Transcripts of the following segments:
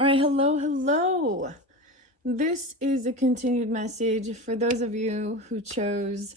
All right, hello. This is a continued message for those of you who chose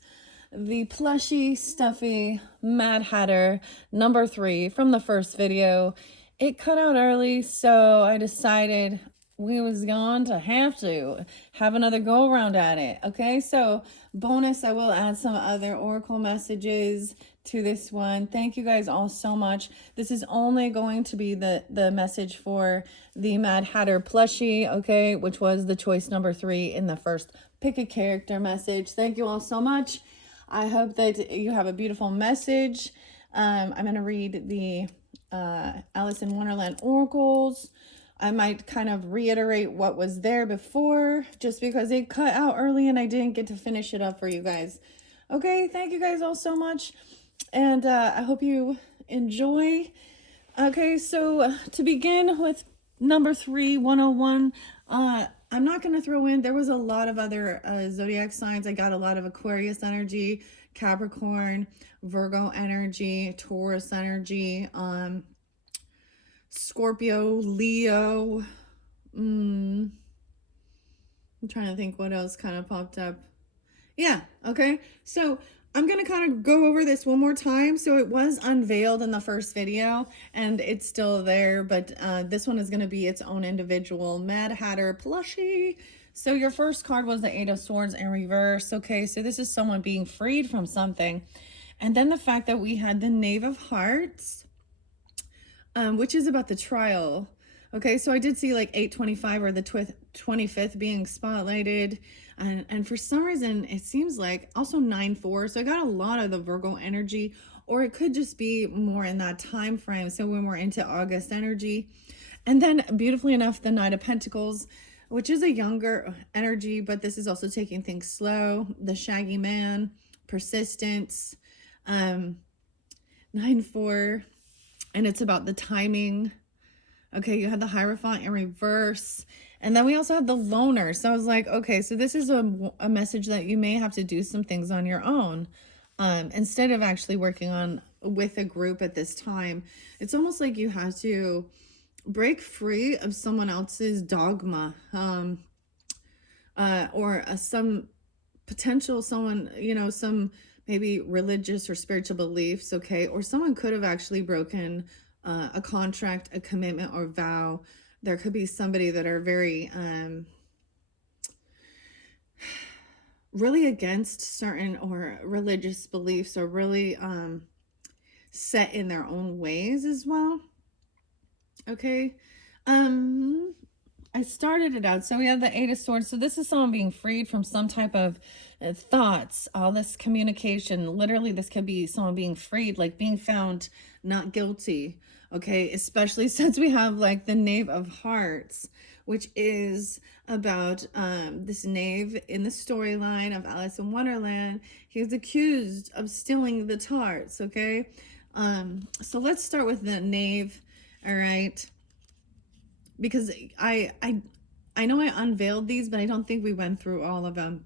the plushy, stuffy Mad Hatter number 3 from the first video. It cut out early, so I decided we was going to have another go around at it. Okay, so bonus, I will add some other oracle messages to this one. Thank you guys all so much. This is only going to be the message for the Mad Hatter plushie, okay, which was the choice number 3 in the first pick a character message. Thank you all so much. I hope that you have a beautiful message. I'm going to read the Alice in Wonderland oracles. I might kind of reiterate what was there before just because it cut out early and I didn't get to finish it up for you guys. Okay, thank you guys all so much. And I hope you enjoy. Okay, so to begin with number 3, 101, I'm not going to throw in, there was a lot of other zodiac signs. I got a lot of Aquarius energy, Capricorn, Virgo energy, Taurus energy, Scorpio, Leo. I'm trying to think what else kind of popped up. Yeah, okay. So I'm going to kind of go over this one more time. So it was unveiled in the first video and it's still there, but this one is going to be its own individual Mad Hatter plushie. So your first card was the Eight of Swords in reverse. Okay, so this is someone being freed from something. And then the fact that we had the Knave of Hearts, which is about the trial. Okay, so I did see like 825 or the 25th being spotlighted. And for some reason, it seems like also 9-4. So I got a lot of the Virgo energy, or it could just be more in that time frame. So when we're into August energy. And then beautifully enough, the Knight of Pentacles, which is a younger energy, but this is also taking things slow. The Shaggy Man, persistence, 9-4. And it's about the timing. Okay, you had the Hierophant in reverse. And then we also had the Loner. So I was like, okay, so this is a message that you may have to do some things on your own. Instead of actually working on with a group at this time. It's almost like you have to break free of someone else's dogma. Or some potential someone, some maybe religious or spiritual beliefs, okay? Or someone could have actually broken a contract, a commitment, or vow. There could be somebody that are very really against certain or religious beliefs, or really set in their own ways as well. Okay. I started it out. So we have the Eight of Swords. So this is someone being freed from some type of thoughts, all this communication. Literally, this could be someone being freed, like being found not guilty. Okay, especially since we have like the Knave of Hearts, which is about this knave in the storyline of Alice in Wonderland. He's accused of stealing the tarts. Okay, so let's start with the knave. All right. Because I know I unveiled these, but I don't think we went through all of them.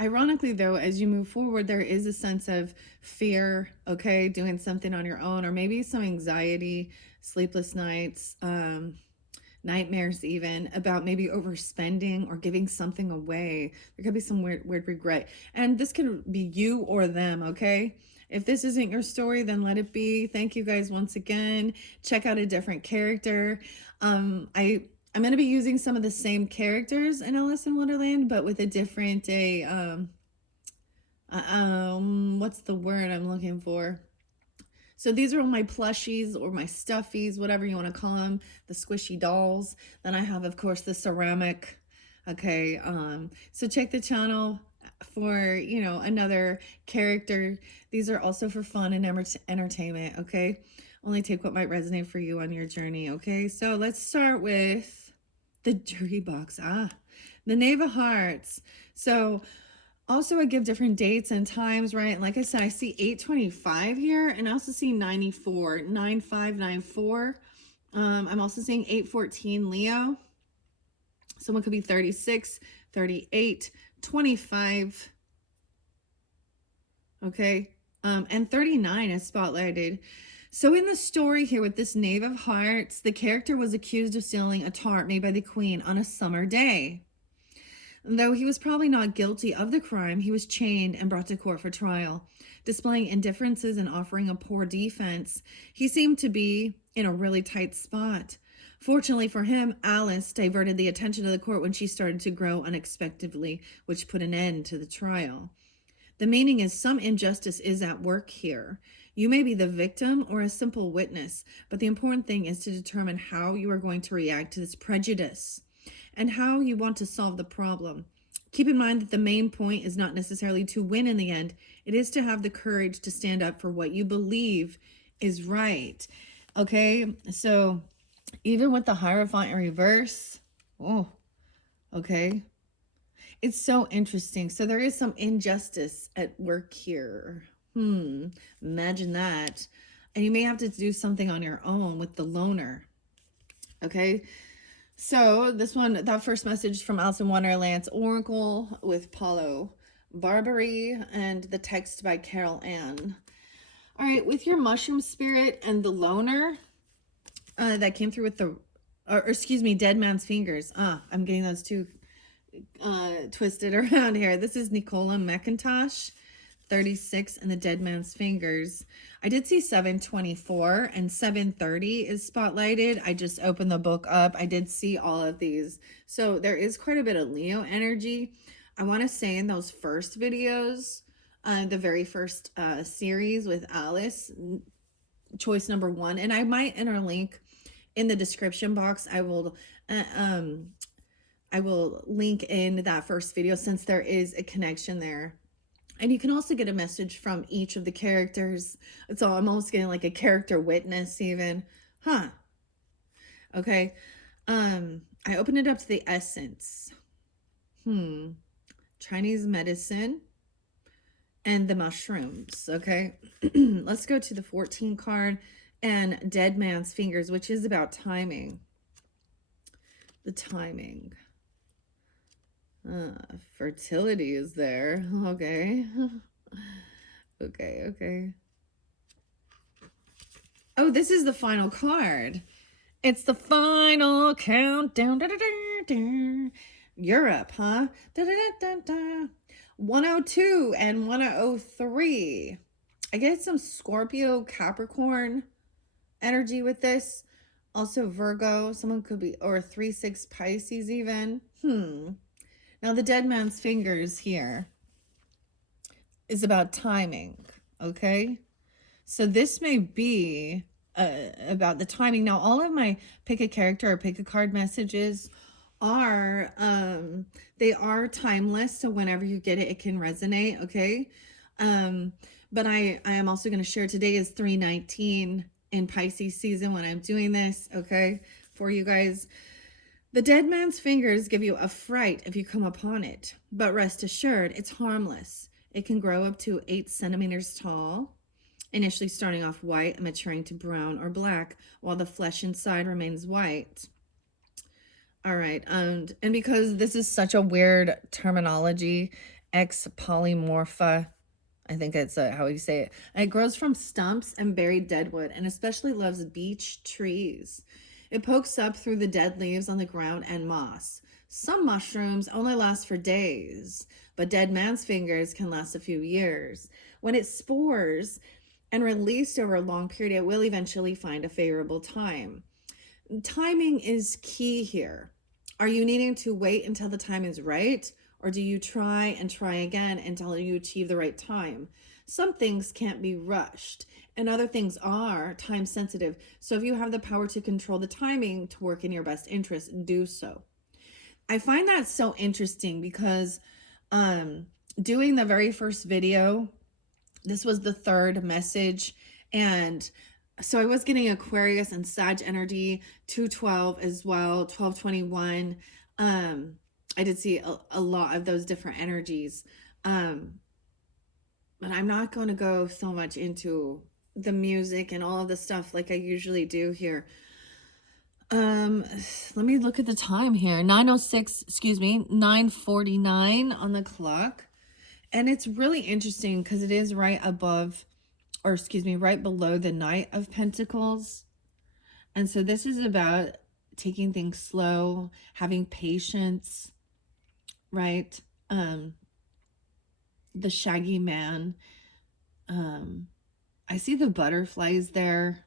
Ironically, though, as you move forward, there is a sense of fear, okay, doing something on your own, or maybe some anxiety, sleepless nights, nightmares even, about maybe overspending or giving something away. There could be some weird regret. And this could be you or them, okay? If this isn't your story, then let it be. Thank you guys once again. Check out a different character. I'm going to be using some of the same characters in Alice in Wonderland, but with a different, what's the word I'm looking for? So these are my plushies or my stuffies, whatever you want to call them, the squishy dolls. Then I have, of course, the ceramic. Okay, so check the channel for, another character. These are also for fun and entertainment, okay? Only take what might resonate for you on your journey, okay? So let's start with the jury box. The Knave of Hearts. So also I give different dates and times, right? And like I said, I see 825 here, and I also see 94, 9594. I'm also seeing 814 Leo. Someone could be 36, 38, 25. Okay. And 39 is spotlighted. So in the story here with this Knave of Hearts, the character was accused of stealing a tart made by the queen on a summer day. Though he was probably not guilty of the crime, he was chained and brought to court for trial. Displaying indifferences and offering a poor defense, he seemed to be in a really tight spot. Fortunately for him, Alice diverted the attention of the court when she started to grow unexpectedly, which put an end to the trial. The meaning is some injustice is at work here. You may be the victim or a simple witness, but the important thing is to determine how you are going to react to this prejudice and how you want to solve the problem. Keep in mind that the main point is not necessarily to win in the end. It is to have the courage to stand up for what you believe is right. Okay, so even with the Hierophant in reverse, oh, okay. It's so interesting. So there is some injustice at work here. Imagine that. And you may have to do something on your own with the loner. Okay. So this one, that first message from Alice in Wonderland's Oracle with Paulo Barbary, and the text by Carol Ann. All right, with your mushroom spirit and the loner that came through with the, or excuse me, Dead Man's Fingers. I'm getting those two twisted around here. This is Nicola McIntosh, 36, and the Dead Man's Fingers. I did see 724 and 730 is spotlighted. I just opened the book up. I did see all of these. So there is quite a bit of Leo energy. I want to say in those first videos, the very first series with Alice, choice number 1, and I might interlink in the description box. I will link in that first video since there is a connection there. And you can also get a message from each of the characters. So I'm almost getting like a character witness even. Okay. I opened it up to the essence. Chinese medicine and the mushrooms. Okay. Let's go to the 14 card and Dead Man's Fingers, which is about timing. The timing. Fertility is there. Okay. Okay. Oh, this is the final card. It's the final countdown. Europe, huh? 102 and 103. I get some Scorpio, Capricorn energy with this. Also Virgo. Someone could be, or 3-6 Pisces even. Now, the Dead Man's Fingers here is about timing, okay? So this may be about the timing. Now, all of my pick a character or pick a card messages are, they are timeless. So whenever you get it, it can resonate, okay? But I am also going to share today is 319 in Pisces season when I'm doing this, okay, for you guys. The Dead Man's Fingers give you a fright if you come upon it, but rest assured, it's harmless. It can grow up to 8 centimeters tall, initially starting off white and maturing to brown or black, while the flesh inside remains white. All right, and because this is such a weird terminology, X polymorpha, I think that's how you say it. And it grows from stumps and buried deadwood, and especially loves beech trees. It pokes up through the dead leaves on the ground and moss. Some mushrooms only last for days, but Dead Man's Fingers can last a few years. When it spores and released over a long period, it will eventually find a favorable time. Timing is key here. Are you needing to wait until the time is right, or do you try and try again until you achieve the right time? Some things can't be rushed, and other things are time sensitive. So if you have the power to control the timing to work in your best interest, do so. I find that so interesting because doing the very first video, this was the third message, and so I was getting Aquarius and Sag energy, 212 as well, 1221. I did see a lot of those different energies. But I'm not going to go so much into the music and all of the stuff like I usually do here. Let me look at the time here. 9:49 on the clock. And it's really interesting because it is right above or excuse me, right below the Knight of Pentacles. And so this is about taking things slow, having patience, right? The Shaggy Man. I see the butterflies there.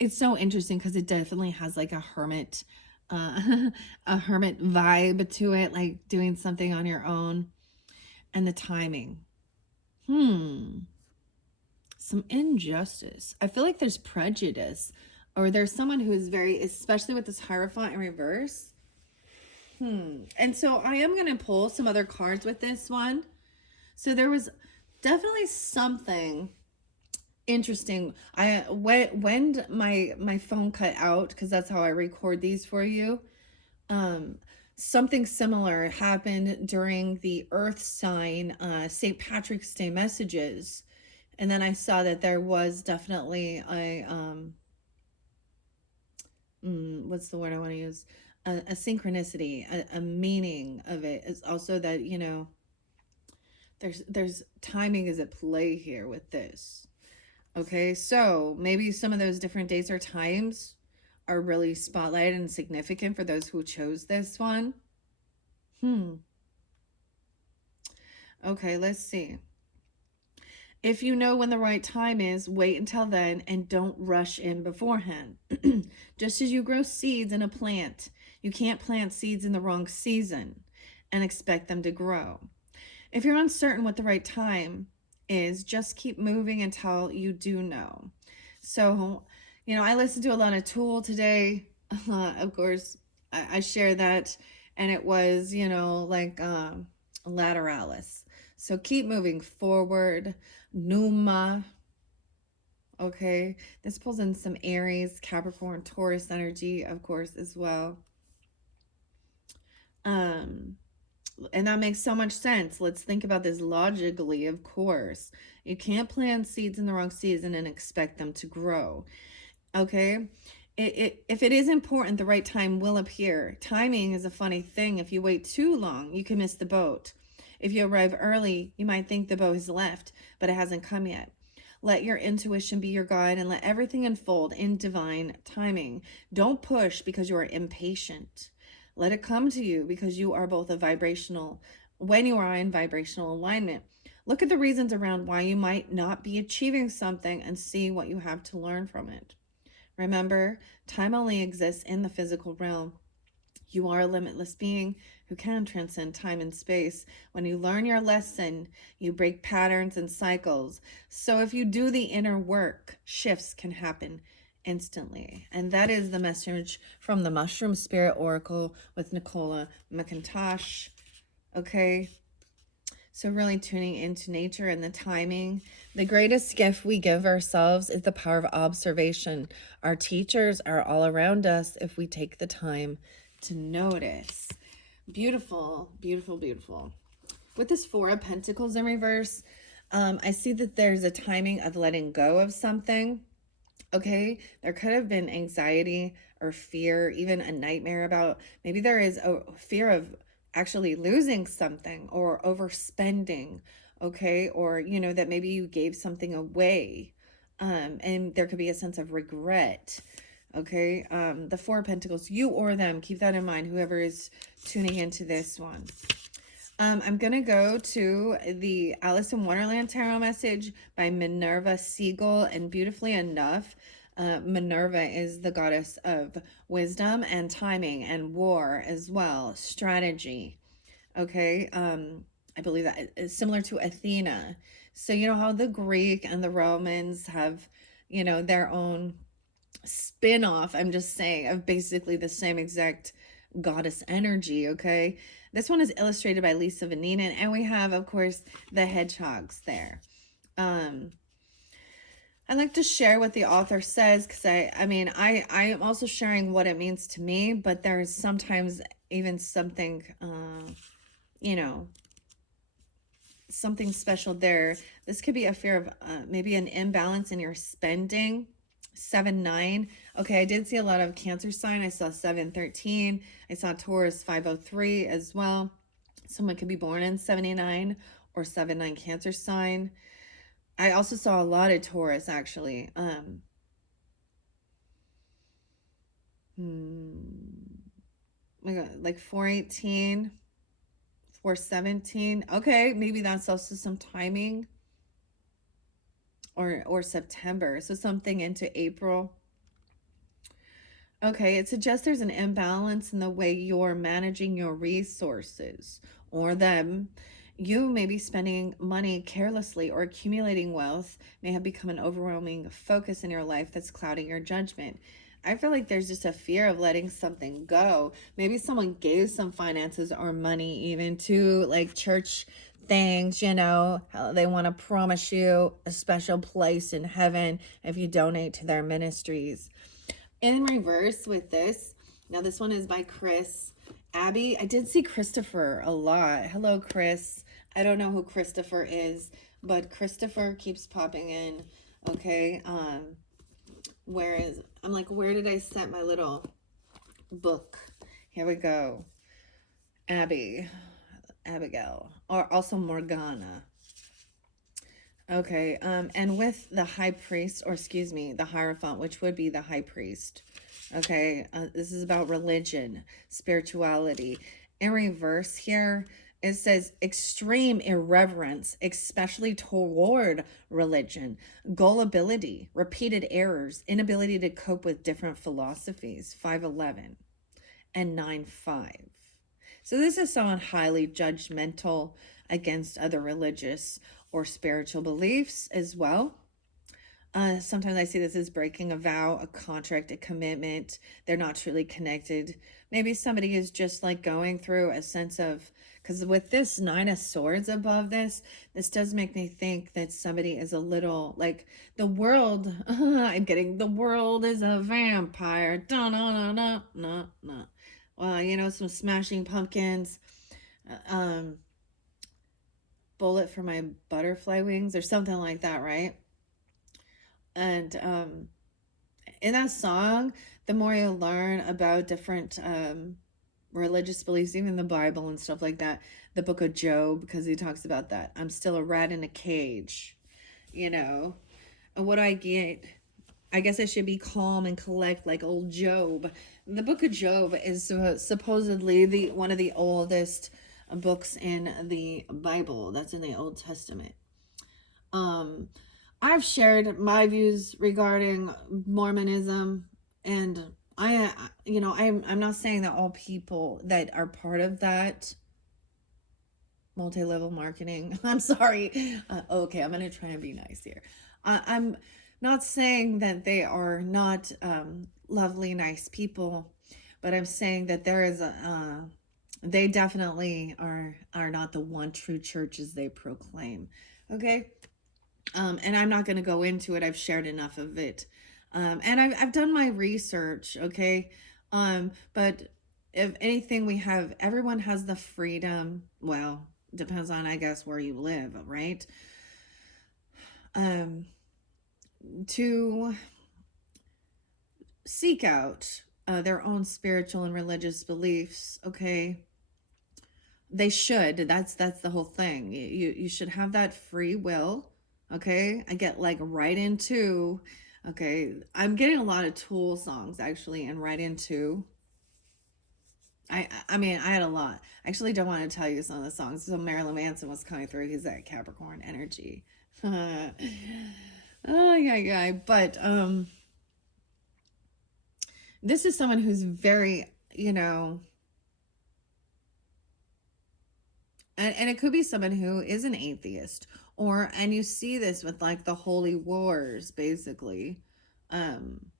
It's so interesting because it definitely has like a hermit, a hermit vibe to it, like doing something on your own. And the timing. Some injustice. I feel like there's prejudice, or there's someone who is very, especially with this Hierophant in reverse. And so I am going to pull some other cards with this one. So there was definitely something interesting. When my phone cut out, because that's how I record these for you. Something similar happened during the Earth sign St. Patrick's Day messages, and then I saw that there was definitely a what's the word I want to use? A synchronicity, a meaning of it is also that, you know, there's timing is at play here with this. Okay, so maybe some of those different dates or times are really spotlighted and significant for those who chose this one. Okay, let's see. If you know when the right time is, wait until then and don't rush in beforehand. Just as you grow seeds in a plant, you can't plant seeds in the wrong season and expect them to grow. If you're uncertain what the right time is, just keep moving until you do know. So, you know, I listened to a lot of Tool today. Of course, I share that, and it was, you know, like Lateralis. So keep moving forward. Numa. Okay, this pulls in some Aries, Capricorn, Taurus energy, of course, as well. And that makes so much sense. Let's think about this logically, of course. You can't plant seeds in the wrong season and expect them to grow. Okay? If it is important, the right time will appear. Timing is a funny thing. If you wait too long, you can miss the boat. If you arrive early, you might think the boat has left, but it hasn't come yet. Let your intuition be your guide and let everything unfold in divine timing. Don't push because you are impatient. Let it come to you because you are both when you are in vibrational alignment. Look at the reasons around why you might not be achieving something and see what you have to learn from it. Remember, time only exists in the physical realm. You are a limitless being who can transcend time and space. When you learn your lesson, you break patterns and cycles. So if you do the inner work, shifts can happen instantly. And that is the message from the Mushroom Spirit Oracle with Nicola McIntosh. Okay. So really tuning into nature and the timing. The greatest gift we give ourselves is the power of observation. Our teachers are all around us if we take the time to notice. Beautiful, beautiful, beautiful. With this Four of Pentacles in reverse, I see that there's a timing of letting go of something. Okay, there could have been anxiety or fear, even a nightmare about, maybe there is a fear of actually losing something or overspending, okay, or you know that maybe you gave something away, and there could be a sense of regret. Okay, the Four of Pentacles, you or them, keep that in mind, whoever is tuning into this one. I'm going to go to the Alice in Wonderland Tarot message by Minerva Siegel, and beautifully enough, Minerva is the goddess of wisdom and timing and war as well, strategy. Okay, I believe that is similar to Athena. So you know how the Greek and the Romans have, you know, their own spin-off, I'm just saying, of basically the same exact goddess energy. Okay, this one is illustrated by Lisa Vaninin, and we have, of course, the hedgehogs there. I like to share what the author says because I am also sharing what it means to me, but there's sometimes even something, you know, something special there. This could be a fear of maybe an imbalance in your spending. 7-9. Okay, I did see a lot of Cancer sign. I saw 7-13. I saw Taurus 503 as well. Someone could be born in 79 or 7-9 Cancer sign. I also saw a lot of Taurus actually. Like 418, 417. Okay, maybe that's also some timing, or September. So something into April. Okay, it suggests there's an imbalance in the way you're managing your resources or them. You may be spending money carelessly, or accumulating wealth may have become an overwhelming focus in your life that's clouding your judgment. I feel like there's just a fear of letting something go. Maybe someone gave some finances or money even to like church things, how they want to promise you a special place in heaven if you donate to their ministries. In reverse with this, now this one is by Chris. Abby, I did see Christopher a lot. Hello, Chris. I don't know who Christopher is, but Christopher keeps popping in. Okay. I'm like, where did I set my little book? Here we go. Abigail, or also Morgana. Okay, and with the high priest, or excuse me, the Hierophant, which would be the high priest. Okay, this is about religion, spirituality. In reverse here, it says extreme irreverence, especially toward religion, gullibility, repeated errors, inability to cope with different philosophies, 511 and 9-5. So this is someone highly judgmental against other religious or spiritual beliefs as well. Sometimes I see this as breaking a vow, a contract, a commitment. They're not truly connected. Maybe somebody is just like going through a sense of, because with this 9 of Swords above this does make me think that somebody is a little like the world. I'm getting the world is a vampire. Da na na na na na. Well, some Smashing Pumpkins. Um, Bullet for my butterfly wings or something like that, right? And in that song, the more you learn about different religious beliefs, even the Bible and stuff like that, the book of Job, because he talks about that. I'm still a rat in a cage, And what do I get? I guess I should be calm and collect like old Job. The book of Job is supposedly one of the oldest books in the Bible. That's in the Old Testament. I've shared my views regarding Mormonism, and I'm not saying that all people that are part of that multi-level marketing. I'm sorry. Okay, I'm gonna try and be nice here. I'm not saying that they are not lovely, nice people, but I'm saying that there is they definitely are not the one true church as they proclaim. Okay. And I'm not going to go into it. I've shared enough of it. And I've done my research, okay? But if anything, everyone has the freedom. Well, depends on, I guess, where you live, right? Um, to seek out their own spiritual and religious beliefs, okay? They should. That's the whole thing. You should have that free will. Okay, I get like right into. Okay, I'm getting a lot of Tool songs actually, and right into. I mean, I had a lot. I actually don't want to tell you some of the songs. So Marilyn Manson was coming through. He's that Capricorn energy. Oh yeah. But this is someone who's very, and it could be someone who is an atheist, and you see this with like the holy wars basically. And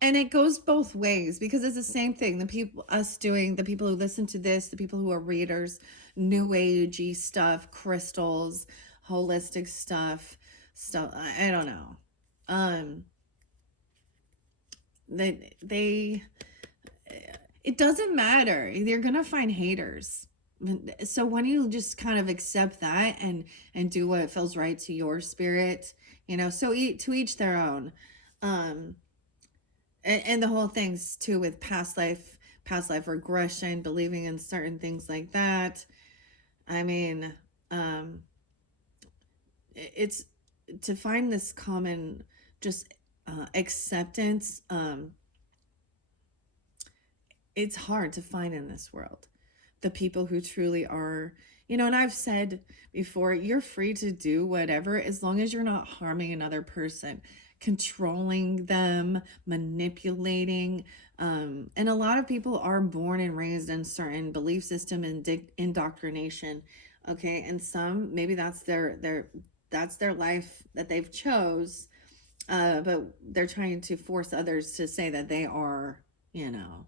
it goes both ways because it's the same thing. The people who listen to this, the people who are readers, new agey stuff, crystals, holistic stuff. I don't know. They it doesn't matter. You're gonna find haters. So when you just kind of accept that and do what feels right to your spirit, so to each their own. And the whole things too with past life regression, believing in certain things like that. I mean, it's to find this common just acceptance. It's hard to find in this world the people who truly are, and I've said before, you're free to do whatever as long as you're not harming another person, controlling them, manipulating. And a lot of people are born and raised in certain belief system and indoctrination. Okay. And some, maybe that's their life that they've chose. But they're trying to force others to say that they are, you know,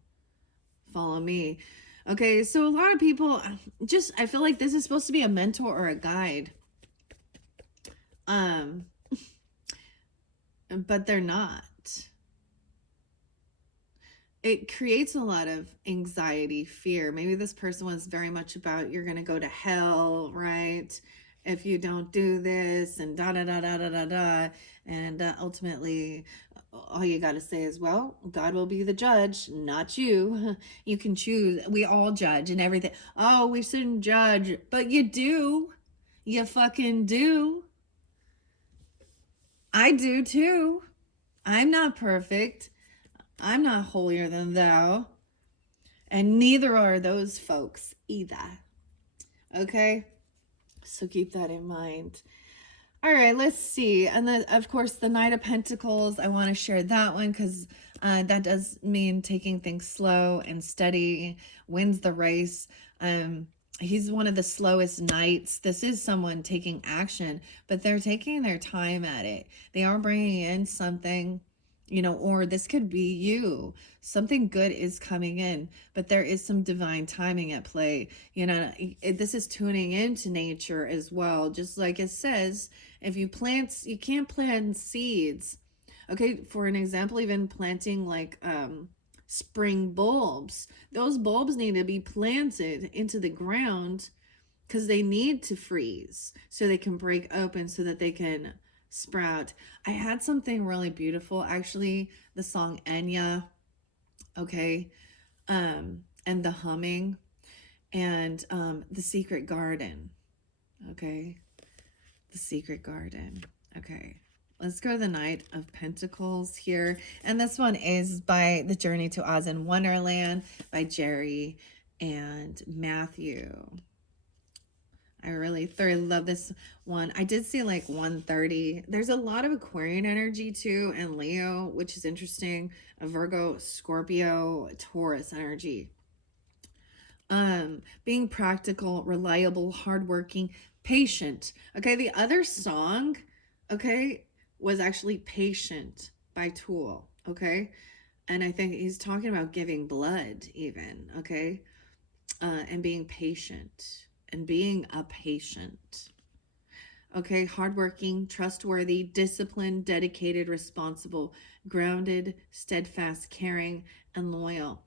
follow me. Okay, so a lot of people just, I feel like this is supposed to be a mentor or a guide. Um but they're not. It creates a lot of anxiety, fear. Maybe this person was very much about you're going to go to hell, right? If you don't do this and da da da da da da da. And ultimately, all you got to say is, well, God will be the judge, not you. You can choose. We all judge and everything. Oh, we shouldn't judge, but you do. You fucking do. I do too. I'm not perfect. I'm not holier than thou. And neither are those folks either. Okay? So keep that in mind. All right, let's see. And then, of course, the Knight of Pentacles. I want to share that one because that does mean taking things slow and steady, wins the race. He's one of the slowest knights. This is someone taking action, but they're taking their time at it. They are bringing in something, or this could be you. Something good is coming in, but there is some divine timing at play. This is tuning into nature as well. Just like it says, if you plant, you can't plant seeds. Okay, for an example, even planting like spring bulbs. Those bulbs need to be planted into the ground because they need to freeze so they can break open so that they can sprout. I had something really beautiful, actually, the song Enya, okay, and the humming, and the secret garden, okay, the secret garden, okay. Let's go to the Knight of Pentacles here. And this one is by The Journey to Oz in Wonderland by Jerry and Matthew. I really thoroughly love this one. I did see like 130. There's a lot of Aquarian energy too, and Leo, which is interesting. A Virgo, Scorpio, Taurus energy. Being practical, reliable, hardworking, patient. Okay, the other song, okay, was actually Patient by Tool. Okay, and I think he's talking about giving blood, even. Okay, and being patient. And being a patient. Okay, hardworking, trustworthy, disciplined, dedicated, responsible, grounded, steadfast, caring, and loyal.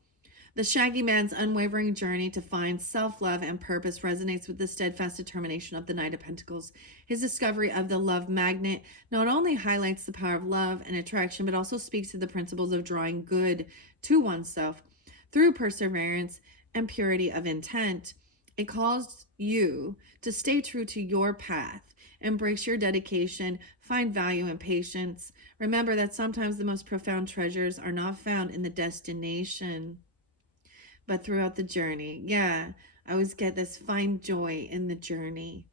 The Shaggy Man's unwavering journey to find self-love and purpose resonates with the steadfast determination of the Knight of Pentacles. His discovery of the love magnet not only highlights the power of love and attraction, but also speaks to the principles of drawing good to oneself through perseverance and purity of intent. It calls you to stay true to your path, embrace your dedication, find value in patience. Remember that sometimes the most profound treasures are not found in the destination, but throughout the journey. Yeah, I always get this, find joy in the journey.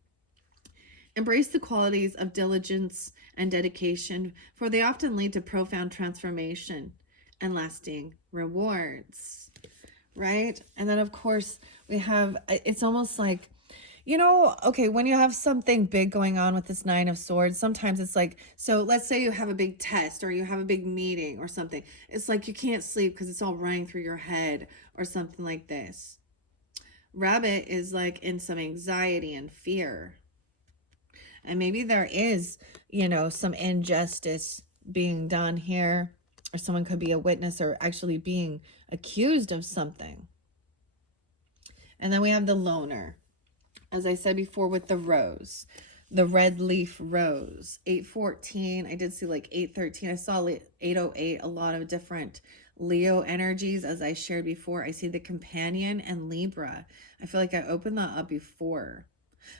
Embrace the qualities of diligence and dedication, for they often lead to profound transformation and lasting rewards. Right? And then, of course, we have, it's almost like, okay, when you have something big going on with this Nine of Swords, sometimes it's like, so let's say you have a big test or you have a big meeting or something. It's like you can't sleep because it's all running through your head or something like this. Rabbit is like in some anxiety and fear. And maybe there is, some injustice being done here, or someone could be a witness or actually being accused of something. And then we have the loner, as I said before, with the rose, the red leaf rose. 814. I did see like 813. I saw 808, a lot of different Leo energies. As I shared before, I see the companion and Libra. I feel like I opened that up before.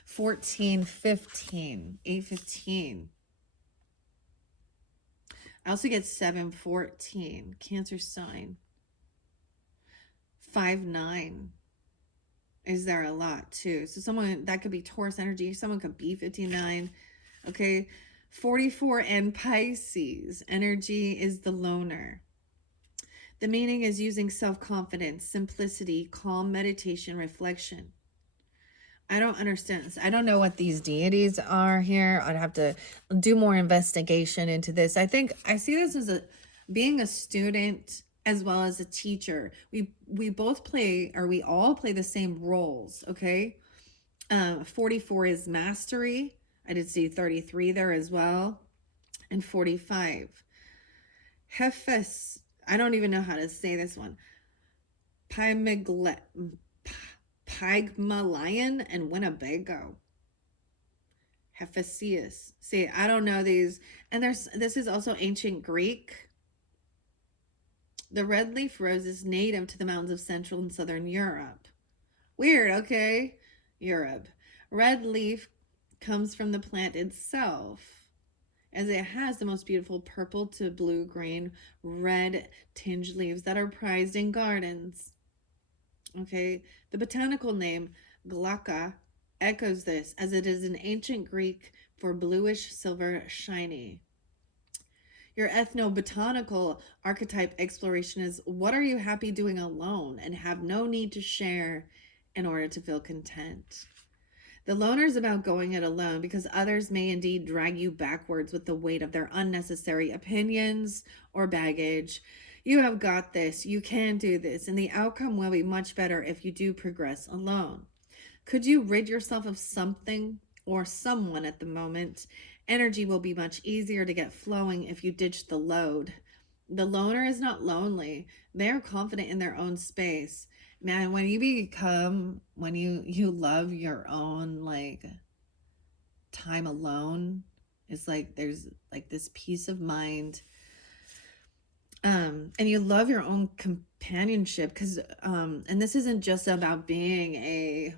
14, 15, 8, 15. I also get 7, 14, Cancer sign. 5, 9 is there a lot too. So someone that could be Taurus energy, someone could be 59. Okay. 44 and Pisces energy is the loner. The meaning is using self-confidence, simplicity, calm meditation, reflection. I don't understand this. I don't know what these deities are here. I'd have to do more investigation into this. I think I see this as being a student as well as a teacher. We both play, or we all play the same roles, okay? 44 is mastery. I did see 33 there as well. And 45. Hephaestus. I don't even know how to say this one. Pygmalion and Winnebago. Hephaestus. See, I don't know these. And this is also ancient Greek. The red leaf rose is native to the mountains of Central and Southern Europe. Weird, okay? Europe. Red leaf comes from the plant itself, as it has the most beautiful purple to blue, green, red tinged leaves that are prized in gardens. Okay, the botanical name glauca echoes this, as it is an ancient Greek for bluish silver shiny. Your ethnobotanical archetype exploration is, what are you happy doing alone and have no need to share in order to feel content? The loner is about going it alone because others may indeed drag you backwards with the weight of their unnecessary opinions or baggage. You have got this. You can do this. And the outcome will be much better if you do progress alone. Could you rid yourself of something or someone at the moment? Energy will be much easier to get flowing if you ditch the load. The loner is not lonely. They're confident in their own space. Man, when you love your own like time alone, it's like there's like this peace of mind. And you love your own companionship, because and this isn't just about being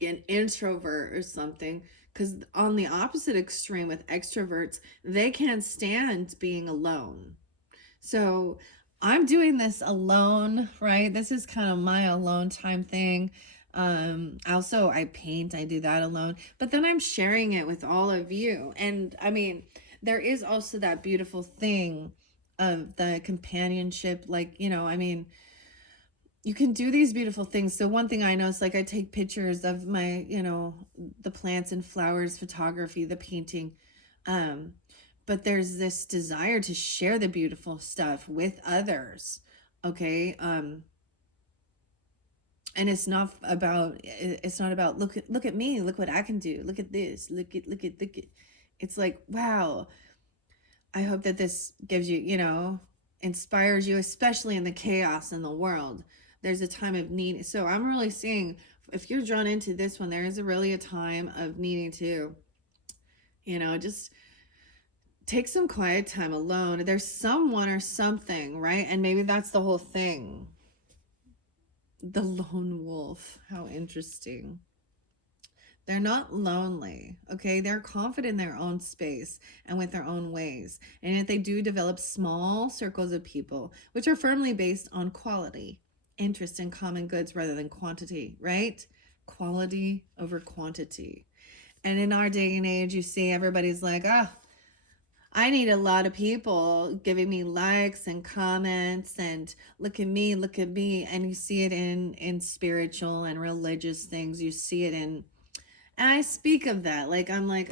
an introvert or something, because on the opposite extreme with extroverts, they can't stand being alone. So I'm doing this alone, right? This is kind of my alone time thing. Also, I paint, I do that alone, but then I'm sharing it with all of you. And I mean, there is also that beautiful thing of the companionship. Like, I mean, you can do these beautiful things. So one thing I know is, like, I take pictures of my, the plants and flowers, photography, the painting. But there's this desire to share the beautiful stuff with others. Okay. And it's not about look at me, look what I can do. Look at this. Look at. It's like, wow. I hope that this gives you, inspires you, especially in the chaos in the world. There's a time of need. So I'm really seeing, if you're drawn into this one, there is really a time of needing to, just take some quiet time alone. There's someone or something, right? And maybe that's the whole thing. The lone wolf. How interesting. They're not lonely, okay? They're confident in their own space and with their own ways. And yet they do develop small circles of people, which are firmly based on quality, interest in common goods rather than quantity, right? Quality over quantity. And in our day and age, you see everybody's like, I need a lot of people giving me likes and comments and look at me. And you see it in spiritual and religious things. You see it in, and I speak of that. Like, I'm like,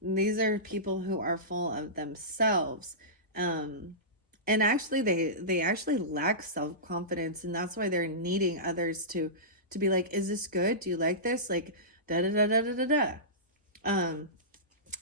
these are people who are full of themselves. And actually they actually lack self-confidence. And that's why they're needing others to be like, is this good? Do you like this? Like, da da da da da da da.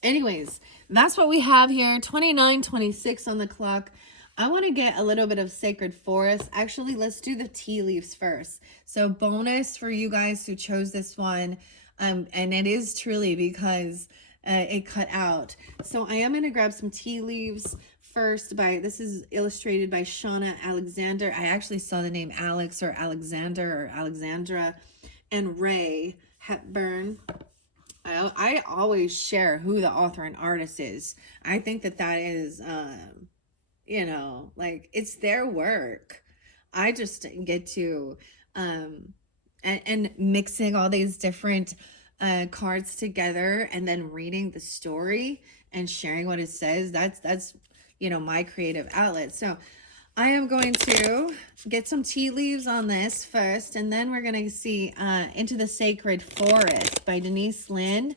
Anyways, that's what we have here. 29:26 on the clock. I want to get a little bit of sacred forest. Actually, let's do the tea leaves first. So bonus for you guys who chose this one. And it is truly because it cut out. So I am going to grab some tea leaves first. This is illustrated by Shauna Alexander. I actually saw the name Alex or Alexander or Alexandra and Ray Hepburn. I always share who the author and artist is. I think that that is, like it's their work. I just get to, and mixing all these different cards together and then reading the story and sharing what it says. That's my creative outlet. So I am going to get some tea leaves on this first, and then we're going to see Into the Sacred Forest by Denise Linn,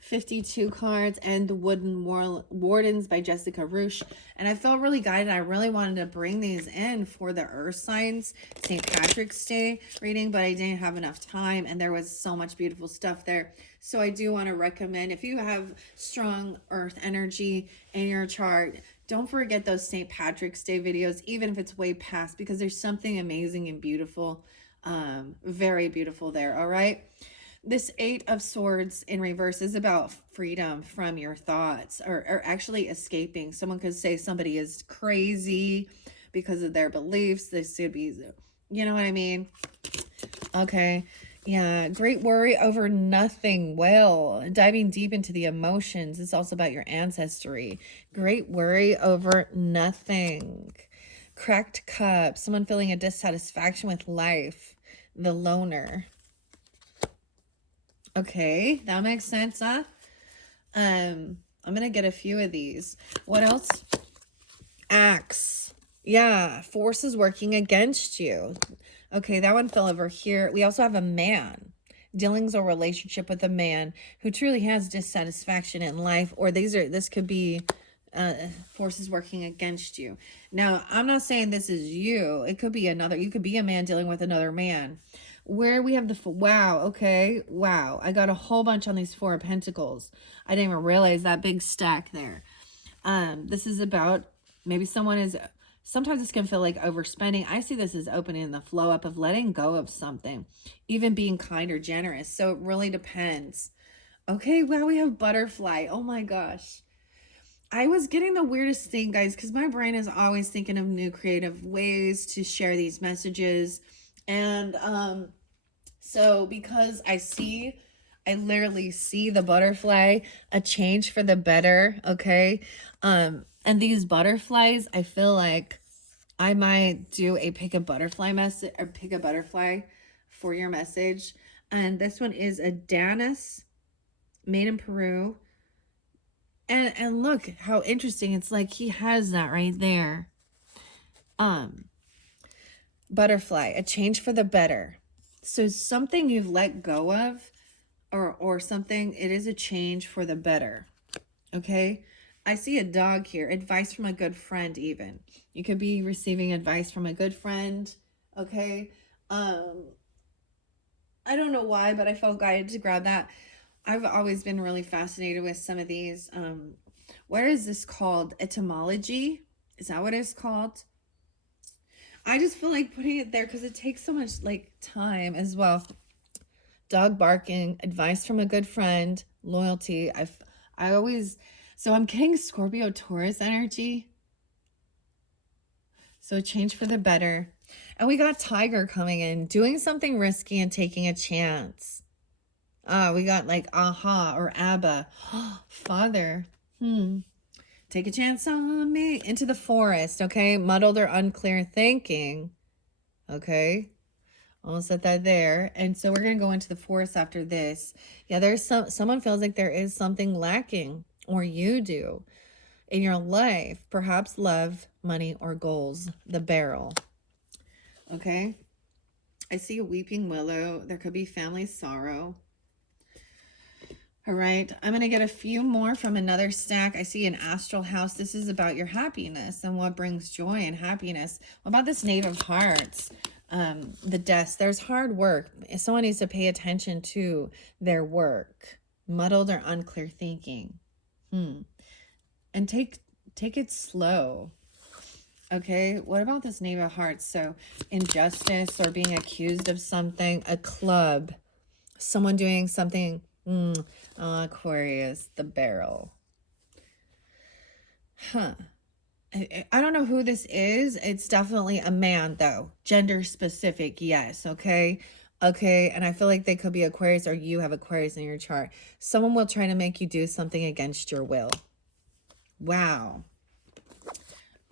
52 cards, and The Wooden Wardens by Jessica Roosh. And I felt really guided. I really wanted to bring these in for the Earth Signs St. Patrick's Day reading, but I didn't have enough time, and there was so much beautiful stuff there. So I do want to recommend, if you have strong Earth energy in your chart, don't forget those St. Patrick's Day videos, even if it's way past, because there's something amazing and beautiful, very beautiful there, all right? This Eight of Swords in reverse is about freedom from your thoughts, or actually escaping. Someone could say somebody is crazy because of their beliefs. This could be, you know what I mean? Okay. Yeah, great worry over nothing. Well, diving deep into the emotions. It's also about your ancestry. Great worry over nothing. Cracked cup. Someone feeling a dissatisfaction with life. The loner. Okay, that makes sense, huh? I'm gonna get a few of these. What else? Axe. Yeah, forces working against you. Okay, that one fell over here. We also have a man. Dealings or relationship with a man who truly has dissatisfaction in life, or this could be forces working against you. Now, I'm not saying this is you. It could be another. You could be a man dealing with another man. Where we have the wow, okay, wow. I got a whole bunch on these Four of Pentacles. I didn't even realize that big stack there. This is about maybe someone is. Sometimes this can feel like overspending. I see this as opening the flow up of letting go of something, even being kind or generous. So it really depends. Okay, wow, we have butterfly. Oh my gosh. I was getting the weirdest thing, guys, because my brain is always thinking of new creative ways to share these messages. And so because I literally see the butterfly, a change for the better, okay? And these butterflies, I feel like I might do a pick a butterfly message, or pick a butterfly for your message. And this one is a Danis, made in Peru. And look how interesting. It's like he has that right there. Butterfly, a change for the better. So something you've let go of, or something, it is a change for the better. Okay? I see a dog here. Advice from a good friend, even. You could be receiving advice from a good friend. Okay? I don't know why, but I felt guided to grab that. I've always been really fascinated with some of these. What is this called? Etymology? Is that what it's called? I just feel like putting it there because it takes so much like time as well. Dog barking, advice from a good friend, loyalty. So I'm getting Scorpio Taurus energy. So a change for the better. And we got Tiger coming in, doing something risky and taking a chance. We got like Aha or ABBA. Father. Take a chance on me. Into the forest, okay? Muddled or unclear thinking. Okay. Almost set that there. And so we're going to go into the forest after this. Yeah, there's someone feels like there is something lacking, or you do, in your life. Perhaps love, money, or goals. The barrel. Okay. I see a weeping willow. There could be family sorrow. All right, I'm going to get a few more from another stack. I see an astral house. This is about your happiness and what brings joy and happiness. What about this Knave of Hearts? The desk. There's hard work. Someone needs to pay attention to their work. Muddled or unclear thinking. And take it slow. Okay, what about this Knave of Hearts? So injustice or being accused of something. A club. Someone doing something. Aquarius, the barrel. I don't know who this is. It's definitely a man, though. Gender specific, yes, okay? Okay, and I feel like they could be Aquarius, or you have Aquarius in your chart. Someone will try to make you do something against your will. Wow.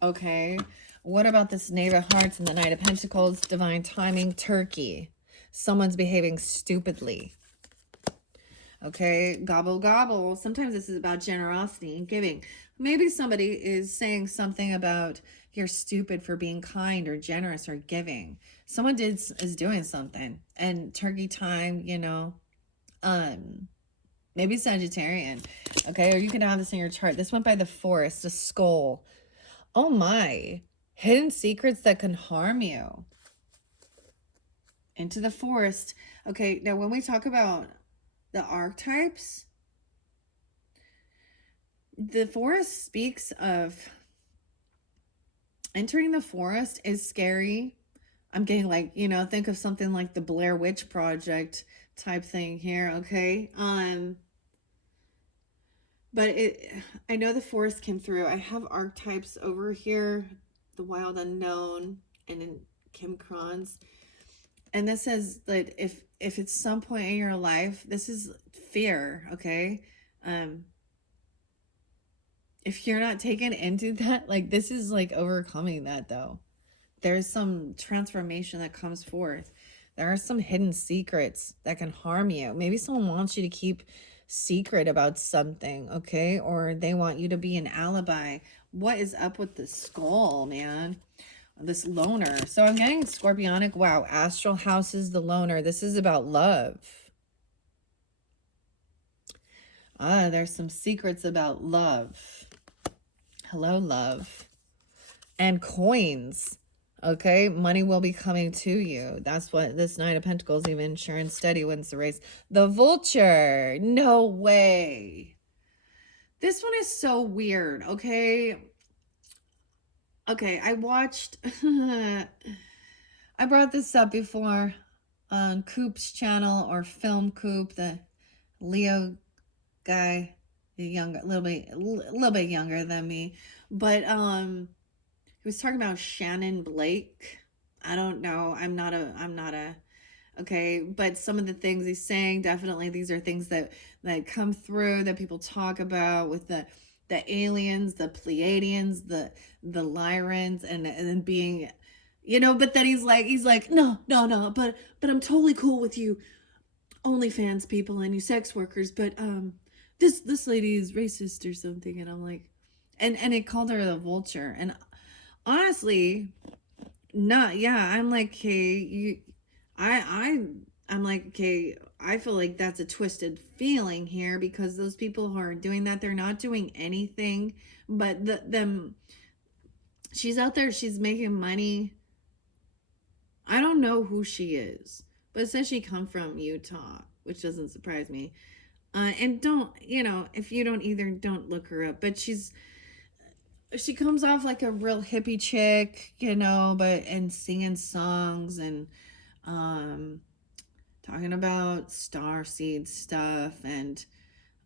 Okay. What about this Knave of Hearts and the Knight of Pentacles? Divine timing, Turkey. Someone's behaving stupidly. Okay, gobble gobble. Sometimes this is about generosity and giving. Maybe somebody is saying something about you're stupid for being kind or generous or giving. Someone is doing something. And turkey time, you know, maybe Sagittarian. Okay, or you can have this in your chart. This went by the Forest, a skull. Oh my. Hidden secrets that can harm you. Into the Forest. Okay, now when we talk about the archetypes, the Forest speaks of entering the forest is scary. I'm getting like, you know, think of something like the Blair Witch Project type thing here, okay? But I know the forest came through. I have archetypes over here, the Wild Unknown, and in Kim Kron's. And this says that if it's some point in your life, this is fear, okay? If you're not taken into that, like this is like overcoming that though. There's some transformation that comes forth. There are some hidden secrets that can harm you. Maybe someone wants you to keep secret about something, okay? Or they want you to be an alibi. What is up with the skull, man? This loner. So I'm getting scorpionic. Wow, astral house is the loner. This is about love. There's some secrets about love. Hello, love. And coins. Okay, money will be coming to you. That's what this Knight of Pentacles, even sure and steady, wins the race. The Vulture. No way. This one is so weird, okay? Okay, I watched... I brought this up before on Coop's channel, or Film Coop, the Leo guy, the younger, a little bit younger than me. But he was talking about Shannon Blake. I don't know. I'm not a, okay. But some of the things he's saying, definitely these are things that come through, that people talk about with the aliens, the Pleiadians, the Lyrans, and then being, you know, but then he's like, no, but I'm totally cool with you OnlyFans people and you sex workers, but this lady is racist or something. And I'm like, and it called her the Vulture. And honestly, not, yeah, I'm like, okay, I'm like, okay, I feel like that's a twisted feeling here, because those people who are doing that, they're not doing anything but them. She's out there, she's making money. I don't know who she is, but it says she come from Utah, which doesn't surprise me. And don't, you know, if you don't either, don't look her up. But she comes off like a real hippie chick, you know, but and singing songs and talking about starseed stuff. And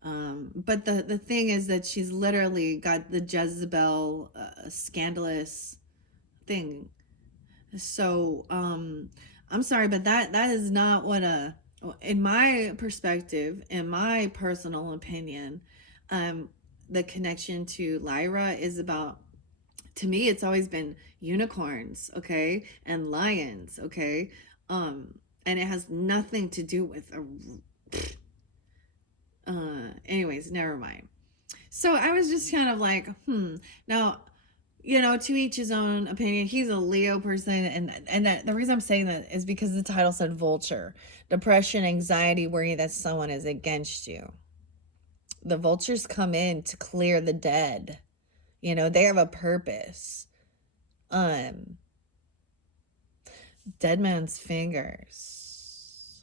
but the thing is that she's literally got the Jezebel scandalous thing. So I'm sorry, but that is not what in my perspective, in my personal opinion, the connection to Lyra is about, to me, it's always been unicorns, okay, and lions, okay, and it has nothing to do with anyways, never mind. So I was just kind of like, now, you know, to each his own opinion. He's a Leo person, and that, the reason I'm saying that is because the title said Vulture. Depression, anxiety, worry that someone is against you. The vultures come in to clear the dead. You know, they have a purpose. Dead man's fingers.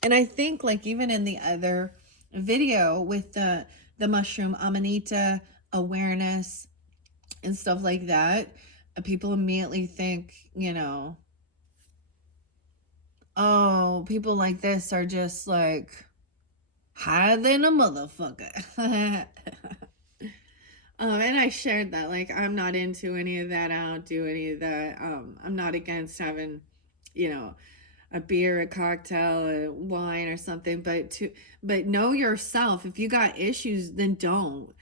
And I think, like, even in the other video with the mushroom Amanita awareness and stuff like that, people immediately think, you know, oh, people like this are just like higher than a motherfucker. And I shared that, like, I'm not into any of that. I don't do any of that. I'm not against having you know, a beer, a cocktail, a wine or something, but know yourself. If you got issues, then don't.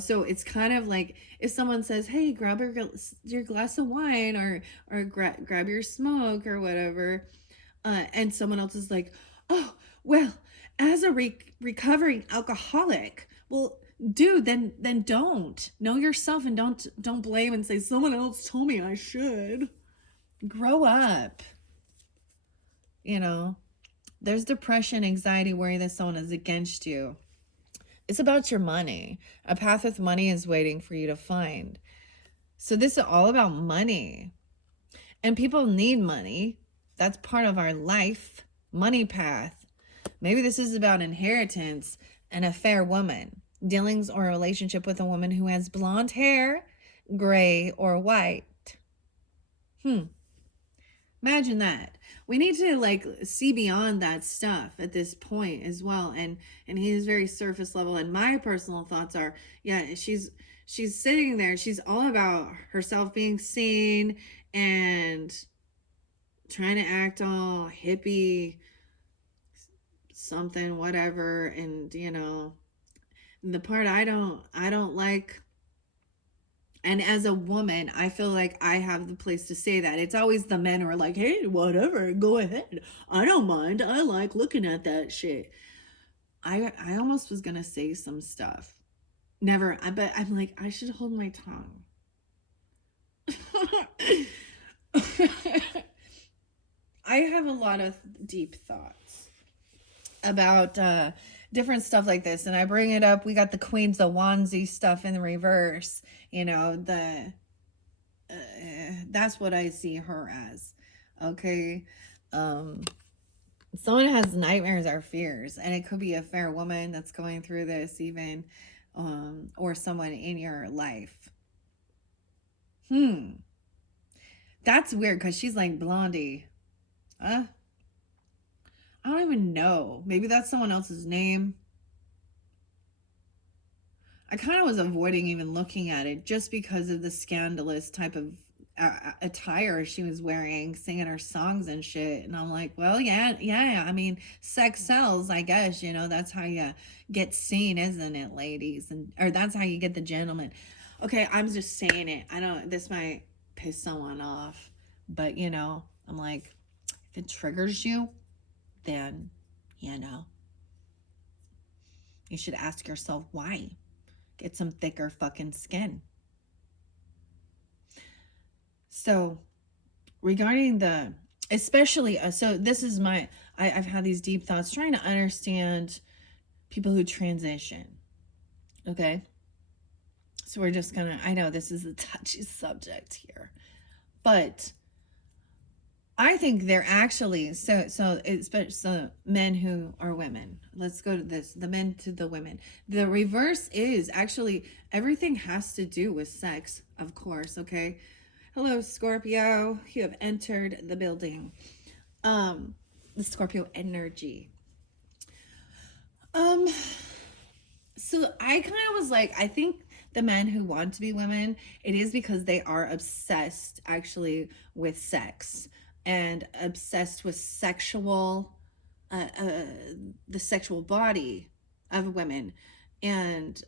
So it's kind of like if someone says, "Hey, grab your glass of wine or grab your smoke or whatever," and someone else is like, "Oh, well, as a recovering alcoholic, well, dude, then don't know yourself and don't blame and say someone else told me I should. Grow up." You know, there's depression, anxiety, worry that someone is against you. It's about your money. A path with money is waiting for you to find. So this is all about money. And people need money. That's part of our life. Money path. Maybe this is about inheritance and a fair woman. Dealings or a relationship with a woman who has blonde hair, gray, or white. Imagine that. We need to like see beyond that stuff at this point as well. And he is very surface level. And my personal thoughts are, yeah, she's sitting there. She's all about herself being seen and trying to act all hippie, something, whatever. And the part I don't like. And as a woman, I feel like I have the place to say that. It's always the men who are like, "Hey, whatever, go ahead. I don't mind. I like looking at that shit." I almost was gonna say some stuff. Never, but I'm like, I should hold my tongue. I have a lot of deep thoughts about different stuff like this, and I bring it up. We got the Queens of Wandsy stuff in the reverse. The that's what I see her as. Okay. Someone has nightmares or fears, and it could be a fair woman that's going through this, even, or someone in your life. That's weird because she's like Blondie. I don't even know. Maybe that's someone else's name. I kind of was avoiding even looking at it just because of the scandalous type of attire she was wearing, singing her songs and shit. And I'm like, well, yeah. I mean, sex sells, I guess. That's how you get seen, isn't it, ladies? Or that's how you get the gentleman. Okay, I'm just saying it. I don't. This might piss someone off, but I'm like, if it triggers you, then you should ask yourself why. Get some thicker fucking skin. So regarding especially, so this is I've had these deep thoughts trying to understand people who transition. Okay. So we're just I know this is a touchy subject here, but I think they're actually, so men who are women. Let's go to this, the men to the women. The reverse is actually everything has to do with sex, of course. Okay. Hello, Scorpio. You have entered the building. The Scorpio energy. So I kind of was like, I think the men who want to be women, it is because they are obsessed actually with sex and obsessed with the sexual body of women. And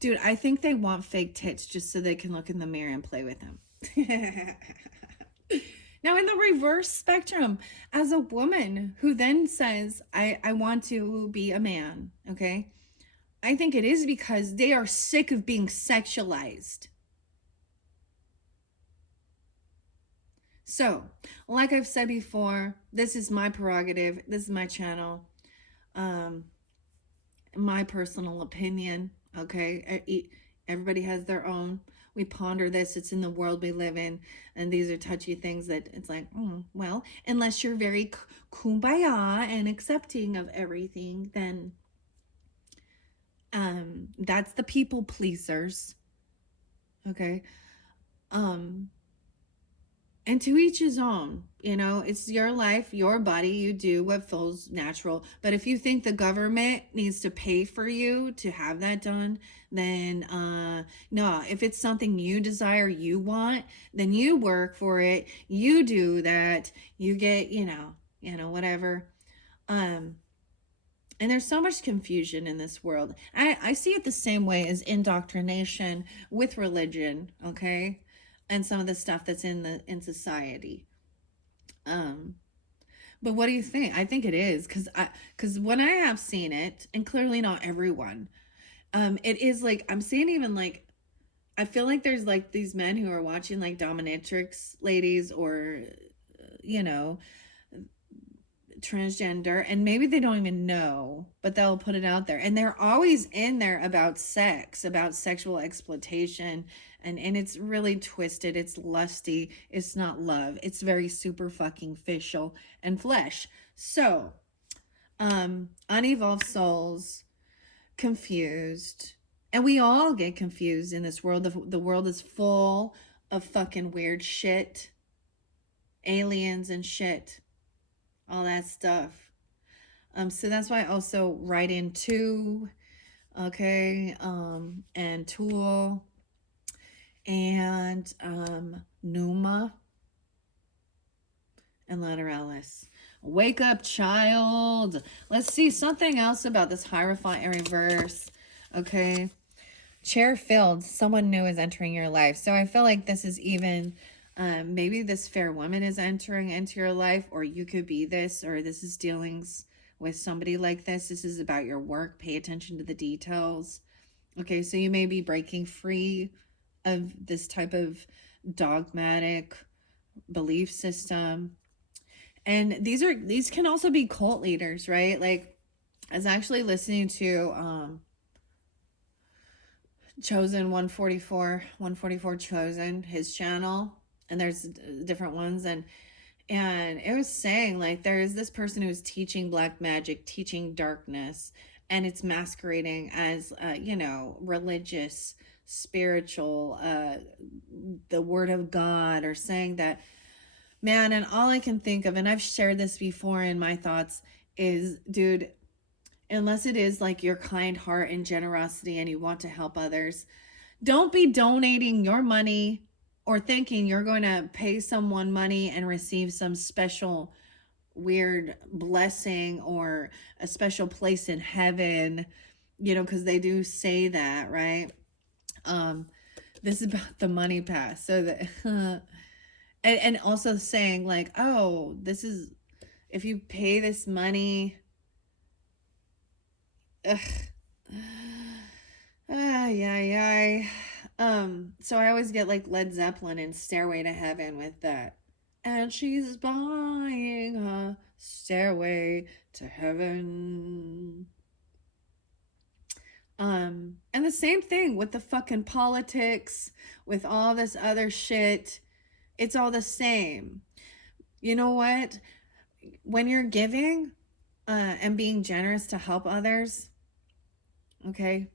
dude, I think they want fake tits just so they can look in the mirror and play with them. Now, in the reverse spectrum, as a woman who then says, I want to be a man, okay? I think it is because they are sick of being sexualized. So, like I've said before, this is my prerogative. This is my channel. My personal opinion, okay? Everybody has their own. We ponder this. It's in the world we live in. And these are touchy things that it's like, well, unless you're very kumbaya and accepting of everything, then that's the people pleasers. Okay. And to each his own. You know, it's your life, your body, you do what feels natural. But if you think the government needs to pay for you to have that done, then no, if it's something you desire, you want, then you work for it, you do that, you get, whatever. um and there's so much confusion in this world. I see it the same way as indoctrination with religion, okay? And some of the stuff that's in society. Um, but what do you think? I think it is because when I have seen it, and clearly not everyone, it is like I'm seeing even like I feel like there's like these men who are watching like dominatrix ladies or you know transgender, and maybe they don't even know, but they'll put it out there, and they're always in there about sex, about sexual exploitation, and it's really twisted, it's lusty, it's not love, it's very super fucking facial and flesh. So unevolved souls, confused, and we all get confused in this world. The world is full of fucking weird shit, aliens and shit, all that stuff. So that's why I also write into, okay, and Tool and Numa and Lateralis. Wake up, child. Let's see something else about this Hierophant in reverse. Okay. Chair filled. Someone new is entering your life. So I feel like this is even maybe this fair woman is entering into your life, or you could be this, or this is dealings with somebody like this. This is about your work. Pay attention to the details. Okay, so you may be breaking free of this type of dogmatic belief system. And these can also be cult leaders, right? Like I was actually listening to Chosen 144 Chosen, his channel, and there's different ones, and it was saying like there is this person who's teaching black magic, teaching darkness, and it's masquerading as religious, spiritual, the word of God, or saying that, man. And all I can think of, and I've shared this before in my thoughts, is, dude, unless it is like your kind heart and generosity and you want to help others, don't be donating your money or thinking you're going to pay someone money and receive some special weird blessing or a special place in heaven, because they do say that, right? This is about the money pass. So that and also saying like, oh, this is, if you pay this money, ugh. Yeah. So I always get like Led Zeppelin and Stairway to Heaven with that. And she's buying a stairway to heaven. And the same thing with the fucking politics, with all this other shit. It's all the same. You know what? When you're giving, and being generous to help others, okay,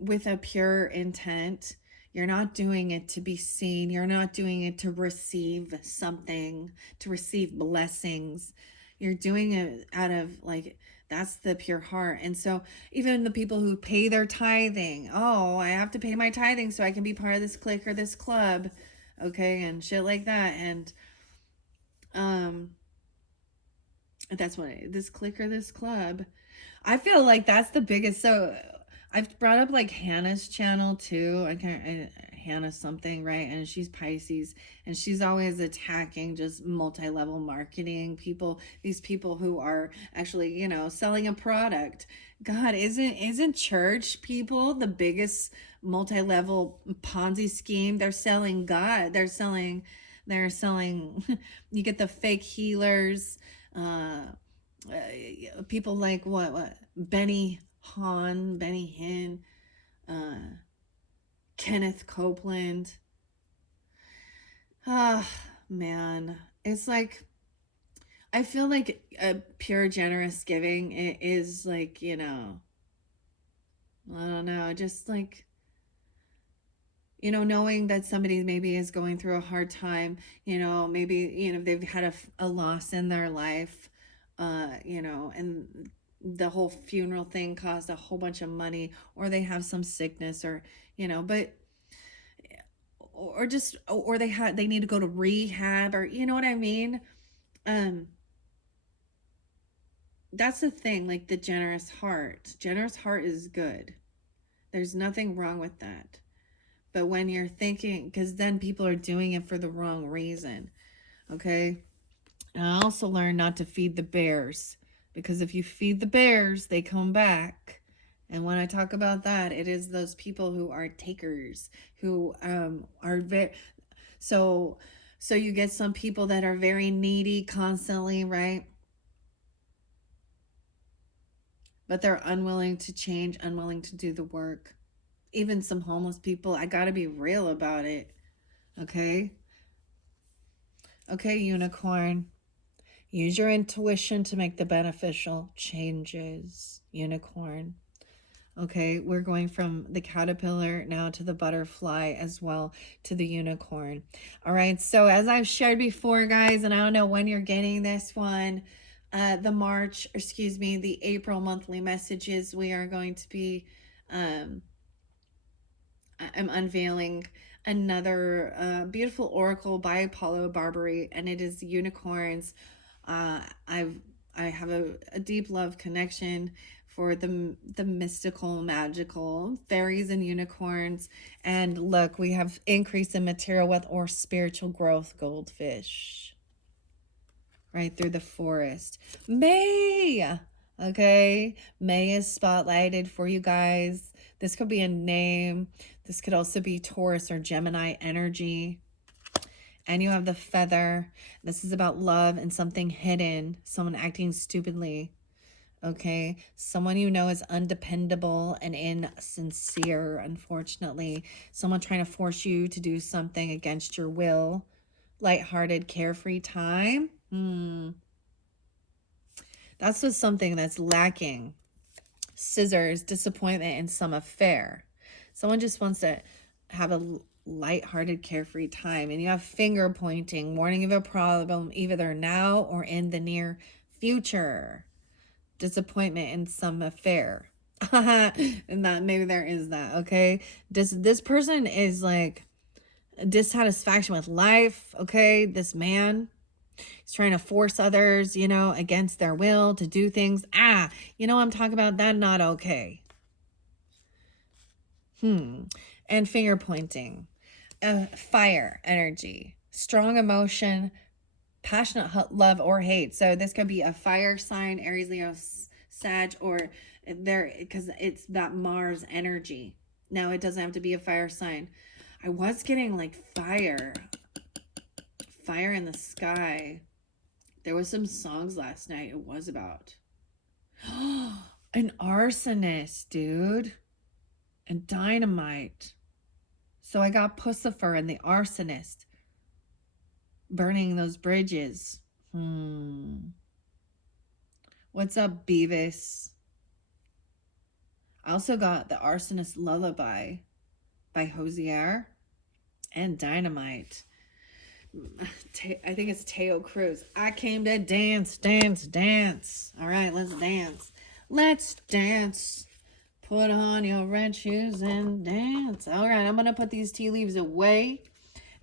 with a pure intent, you're not doing it to be seen, you're not doing it to receive something, to receive blessings. You're doing it out of like, that's the pure heart. And so even the people who pay their tithing, oh, I have to pay my tithing so I can be part of this clique or this club, okay, and shit like that. And that's what this clique or this club, I feel like that's the biggest. So I've brought up like Hannah's channel too. Hannah something, right? And she's Pisces, and she's always attacking just multi-level marketing people, these people who are actually, selling a product. God, isn't church people the biggest multi-level Ponzi scheme? They're selling God. They're selling you get the fake healers, people like what Benny Hinn, Kenneth Copeland. Ah, man, it's like I feel like a pure generous giving is like, I don't know, just like You know, knowing that somebody maybe is going through a hard time, you know, maybe, you know, they've had a loss in their life, you know, and the whole funeral thing cost a whole bunch of money, or they have some sickness, or, you know, but, or just, or they need to go to rehab, or, you know what I mean? Um, that's the thing, like the generous heart is good. There's nothing wrong with that. But when you're thinking, because then people are doing it for the wrong reason. Okay. And I also learned not to feed the bears, because if you feed the bears, they come back. And when I talk about that, it is those people who are takers, who are very, so so you get some people that are very needy constantly, right? But they're unwilling to change, unwilling to do the work. Even some homeless people, I got to be real about it. Okay? Okay, unicorn. Use your intuition to make the beneficial changes, unicorn. Okay, we're going from the caterpillar now to the butterfly, as well to the unicorn. All right, so as I've shared before, guys, and I don't know when you're getting this one, the April monthly messages, we are going to be, I'm unveiling another beautiful oracle by Apollo Barbary, and it is unicorns. uh, I've I have a deep love connection for the mystical, magical fairies and unicorns. And look, we have increase in material wealth or spiritual growth, goldfish, right through the forest. May, okay, May is spotlighted for you guys. This could be a name. This could also be Taurus or Gemini energy. And you have the feather. This is about love and something hidden, someone acting stupidly. Okay, someone you know is undependable and insincere, unfortunately. Someone trying to force you to do something against your will. Lighthearted, carefree time. That's just something that's lacking. Scissors, disappointment in some affair. Someone just wants to have a lighthearted, carefree time. And you have finger pointing, warning of a problem either now or in the near future. Disappointment in some affair. And that, maybe there is that, okay? This person is like dissatisfaction with life, okay? This man, he's trying to force others, you know, against their will to do things. You know what I'm talking about? That not okay. And finger pointing. Fire energy. Strong emotion, passionate love or hate. So this could be a fire sign, Aries, Leo, Sag, or there, because it's that Mars energy. Now, it doesn't have to be a fire sign. I was getting like fire in the sky. There was some songs last night it was about. An arsonist, dude. And dynamite. So I got Pussifer and the arsonist burning those bridges. What's up, Beavis? I also got the Arsonist Lullaby by Hosier and Dynamite. I think it's Teo Cruz. I came to dance, dance, dance. All right, let's dance. Let's dance. Put on your red shoes and dance. All right, I'm going to put these tea leaves away.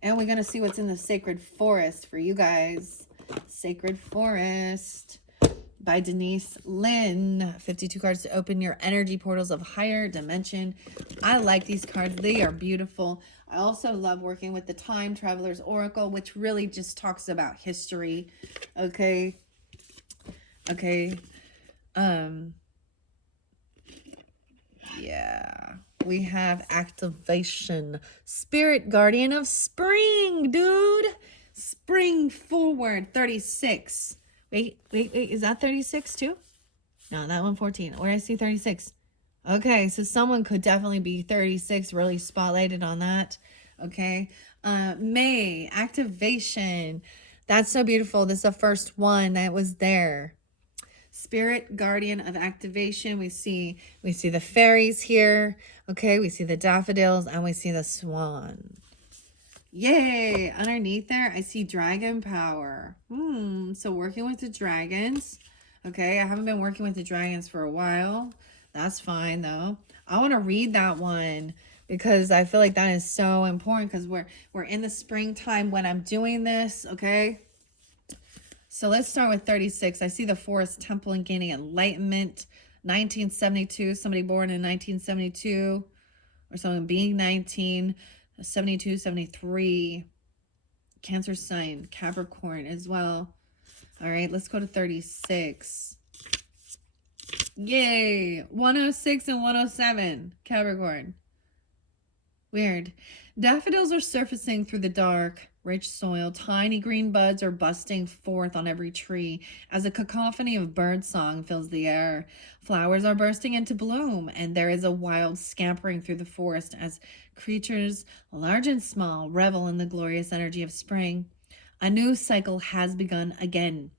And we're going to see what's in the Sacred Forest for you guys. Sacred Forest by Denise Linn. 52 cards to open your energy portals of higher dimension. I like these cards. They are beautiful. I also love working with the Time Traveler's Oracle, which really just talks about history. Okay. Yeah. We have activation. Spirit Guardian of Spring, dude. Spring forward, 36. Wait. Is that 36 too? No, that one 14. Where I see 36. Okay, so someone could definitely be 36, really spotlighted on that. Okay. May, activation. That's so beautiful. This is the first one that was there. Spirit Guardian of Activation. We see the fairies here. Okay, we see the daffodils and we see the swan. Yay! Underneath there, I see dragon power. So working with the dragons. Okay, I haven't been working with the dragons for a while. That's fine though. I want to read that one because I feel like that is so important because we're in the springtime when I'm doing this, okay? So let's start with 36. I see the forest temple and gaining enlightenment. 1972, somebody born in 1972 or someone being 19, 72, 73. Cancer sign, Capricorn as well. All right, let's go to 36. Yay, 106 and 107, Capricorn. Weird. Daffodils are surfacing through the dark, rich soil. Tiny green buds are busting forth on every tree as a cacophony of birdsong fills the air. Flowers are bursting into bloom, and there is a wild scampering through the forest as creatures, large and small, revel in the glorious energy of spring. A new cycle has begun again.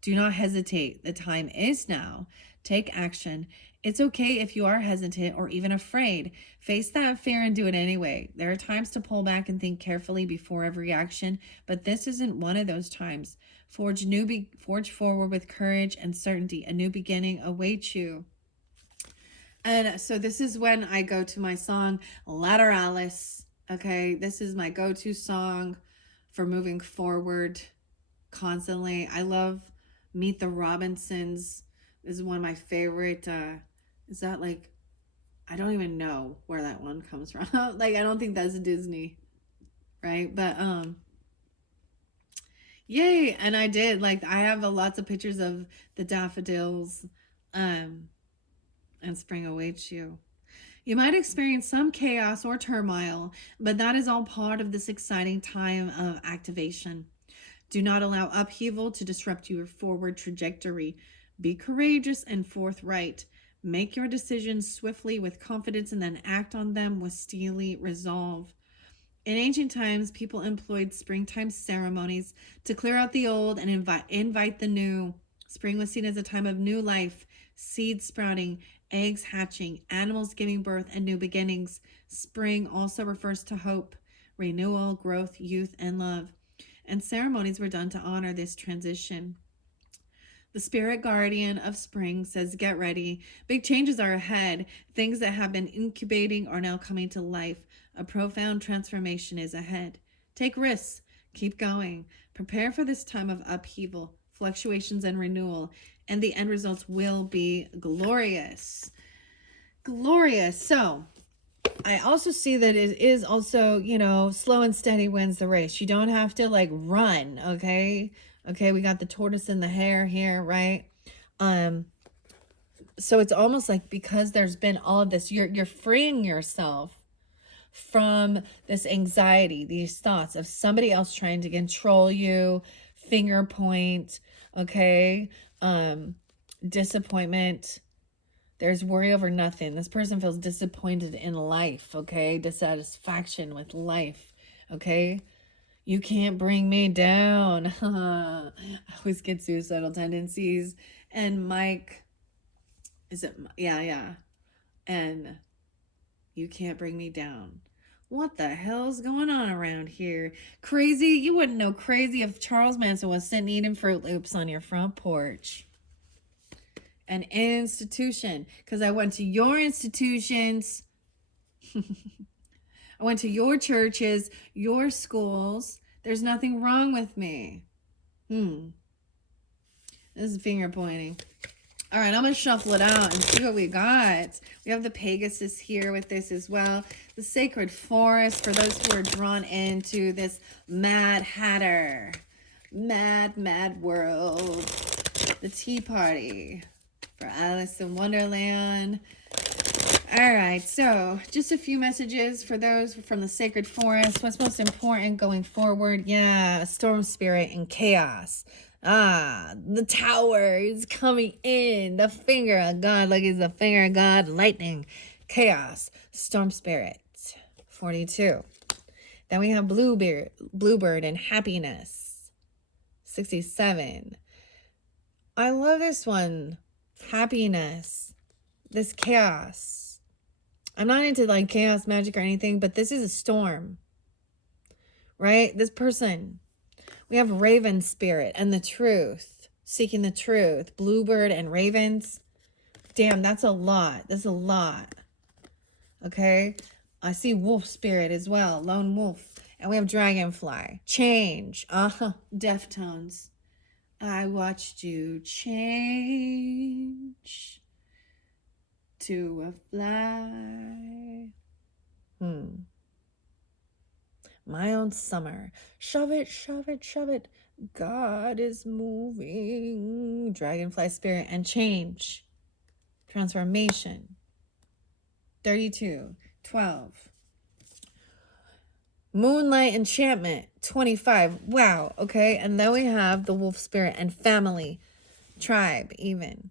Do not hesitate. The time is now. Take action. It's okay if you are hesitant or even afraid. Face that fear and do it anyway. There are times to pull back and think carefully before every action, but this isn't one of those times. Forge forward with courage and certainty. A new beginning awaits you. And so this is when I go to my song Lateralis. Okay, this is my go-to song for moving forward constantly. I love Meet the Robinsons. This is one of my favorite. Is that like, I don't even know where that one comes from. Like, I don't think that's Disney, right? But yay! And I did, like, I have lots of pictures of the daffodils, and spring awaits you. You might experience some chaos or turmoil, but that is all part of this exciting time of activation. Do not allow upheaval to disrupt your forward trajectory. Be courageous and forthright. Make your decisions swiftly with confidence and then act on them with steely resolve. In ancient times, people employed springtime ceremonies to clear out the old and invite the new. Spring was seen as a time of new life, seeds sprouting, eggs hatching, animals giving birth, and new beginnings. Spring also refers to hope, renewal, growth, youth, and love. And ceremonies were done to honor this transition. The spirit guardian of spring says, get ready. Big changes are ahead. Things that have been incubating are now coming to life. A profound transformation is ahead. Take risks. Keep going. Prepare for this time of upheaval, fluctuations, and renewal, and the end results will be glorious. Glorious. So, I also see that it is also, slow and steady wins the race. You don't have to like run, okay? Okay, we got the tortoise and the hare here, right? So it's almost like because there's been all of this, you're freeing yourself from this anxiety, these thoughts of somebody else trying to control you, finger point, okay? Disappointment. There's worry over nothing. This person feels disappointed in life, okay? Dissatisfaction with life, okay? You can't bring me down. I always get suicidal tendencies. And Mike, is it? Yeah. And you can't bring me down. What the hell's going on around here? Crazy? You wouldn't know crazy if Charles Manson was sitting eating Fruit Loops on your front porch. An institution, because I went to your institutions. I went to your churches, your schools. There's nothing wrong with me. This is finger pointing. All right, I'm going to shuffle it out and see what we got. We have the Pegasus here with this as well. The Sacred Forest, for those who are drawn into this Mad Hatter. Mad world. The Tea Party for Alice in Wonderland. All right, so just a few messages for those from the Sacred Forest. What's most important going forward? Yeah, storm spirit and chaos. The tower is coming in. The finger of God, like it's the finger of God, lightning, chaos, storm spirit. 42. Then we have Bluebird and happiness. 67. I love this one. Happiness. This chaos. I'm not into like chaos magic or anything, but this is a storm, right? This person, we have Raven spirit and the truth, seeking the truth, Bluebird and ravens. Damn, that's a lot. That's a lot. Okay. I see wolf spirit as well, lone wolf. And we have dragonfly. Change. Deftones. I watched you change to a fly. My own summer. Shove it, shove it, shove it. God is moving. Dragonfly spirit and change. Transformation. 32. 12. Moonlight enchantment. 25. Wow. Okay. And then we have the wolf spirit and family. Tribe, even.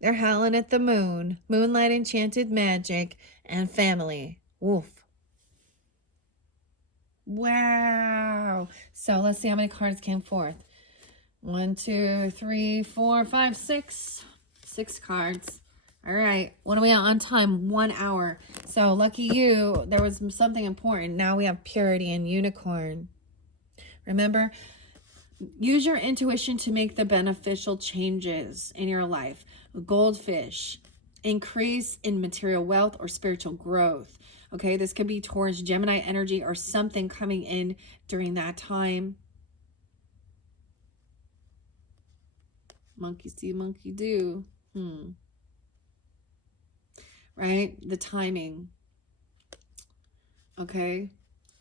They're howling at the moon. Moonlight enchanted magic and family. Wolf. Wow. So let's see how many cards came forth. 1, 2, 3, 4, 5, 6. 6 cards. All right. What are we on time? 1 hour. So lucky you, there was something important. Now we have purity and unicorn. Remember, use your intuition to make the beneficial changes in your life. Goldfish, increase in material wealth or spiritual growth. Okay, this could be Taurus, Gemini energy or something coming in during that time. Monkey see, monkey do. Right? The timing. Okay?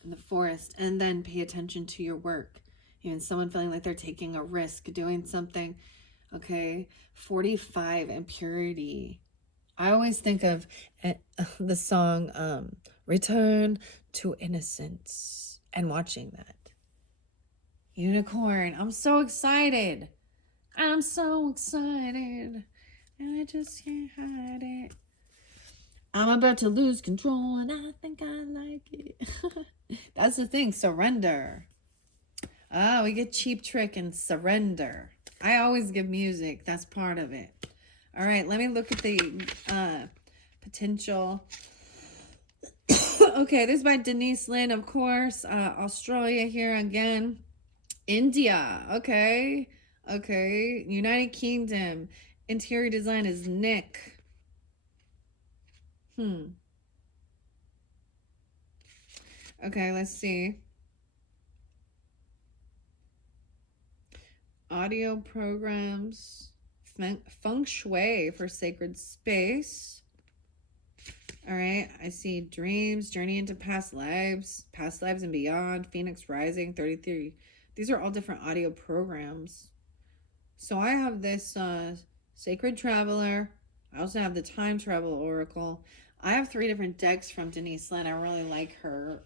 In the forest. And then pay attention to your work. Even someone feeling like they're taking a risk, doing something. Okay? 45 and purity. I always think of the song Return to Innocence and watching that. Unicorn. I'm so excited. I'm so excited. And I just can't hide it. I'm about to lose control and I think I like it. That's the thing. Surrender. We get Cheap Trick and surrender. I always give music. That's part of it. All right, let me look at the potential. Okay, this is by Denise Lynn, of course. Australia here again. India. Okay. United Kingdom. Interior design is Nick. Okay, let's see. Audio programs. Feng Shui for sacred space. All right, I see dreams, journey into past lives and beyond, Phoenix Rising, 33. These are all different audio programs. So I have this Sacred Traveler. I also have the Time Travel Oracle. I have 3 different decks from Denise Lynn. I really like her.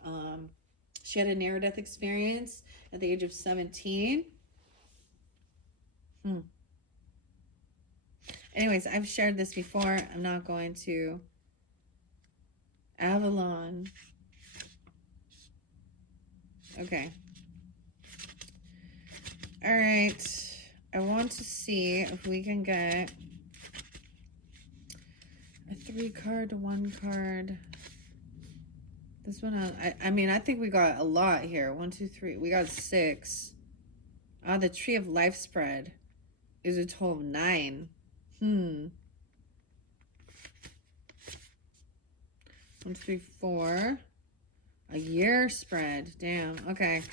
She had a near-death experience at the age of 17. Anyways, I've shared this before. I'm not going to. Avalon. Okay. All right. I want to see if we can get a 3 card to 1 card. This one, I mean, I think we got a lot here. 1, 2, 3. We got 6. The Tree of Life spread is a total of 9. 1, 2, 3, 4. A year spread. Damn. Okay.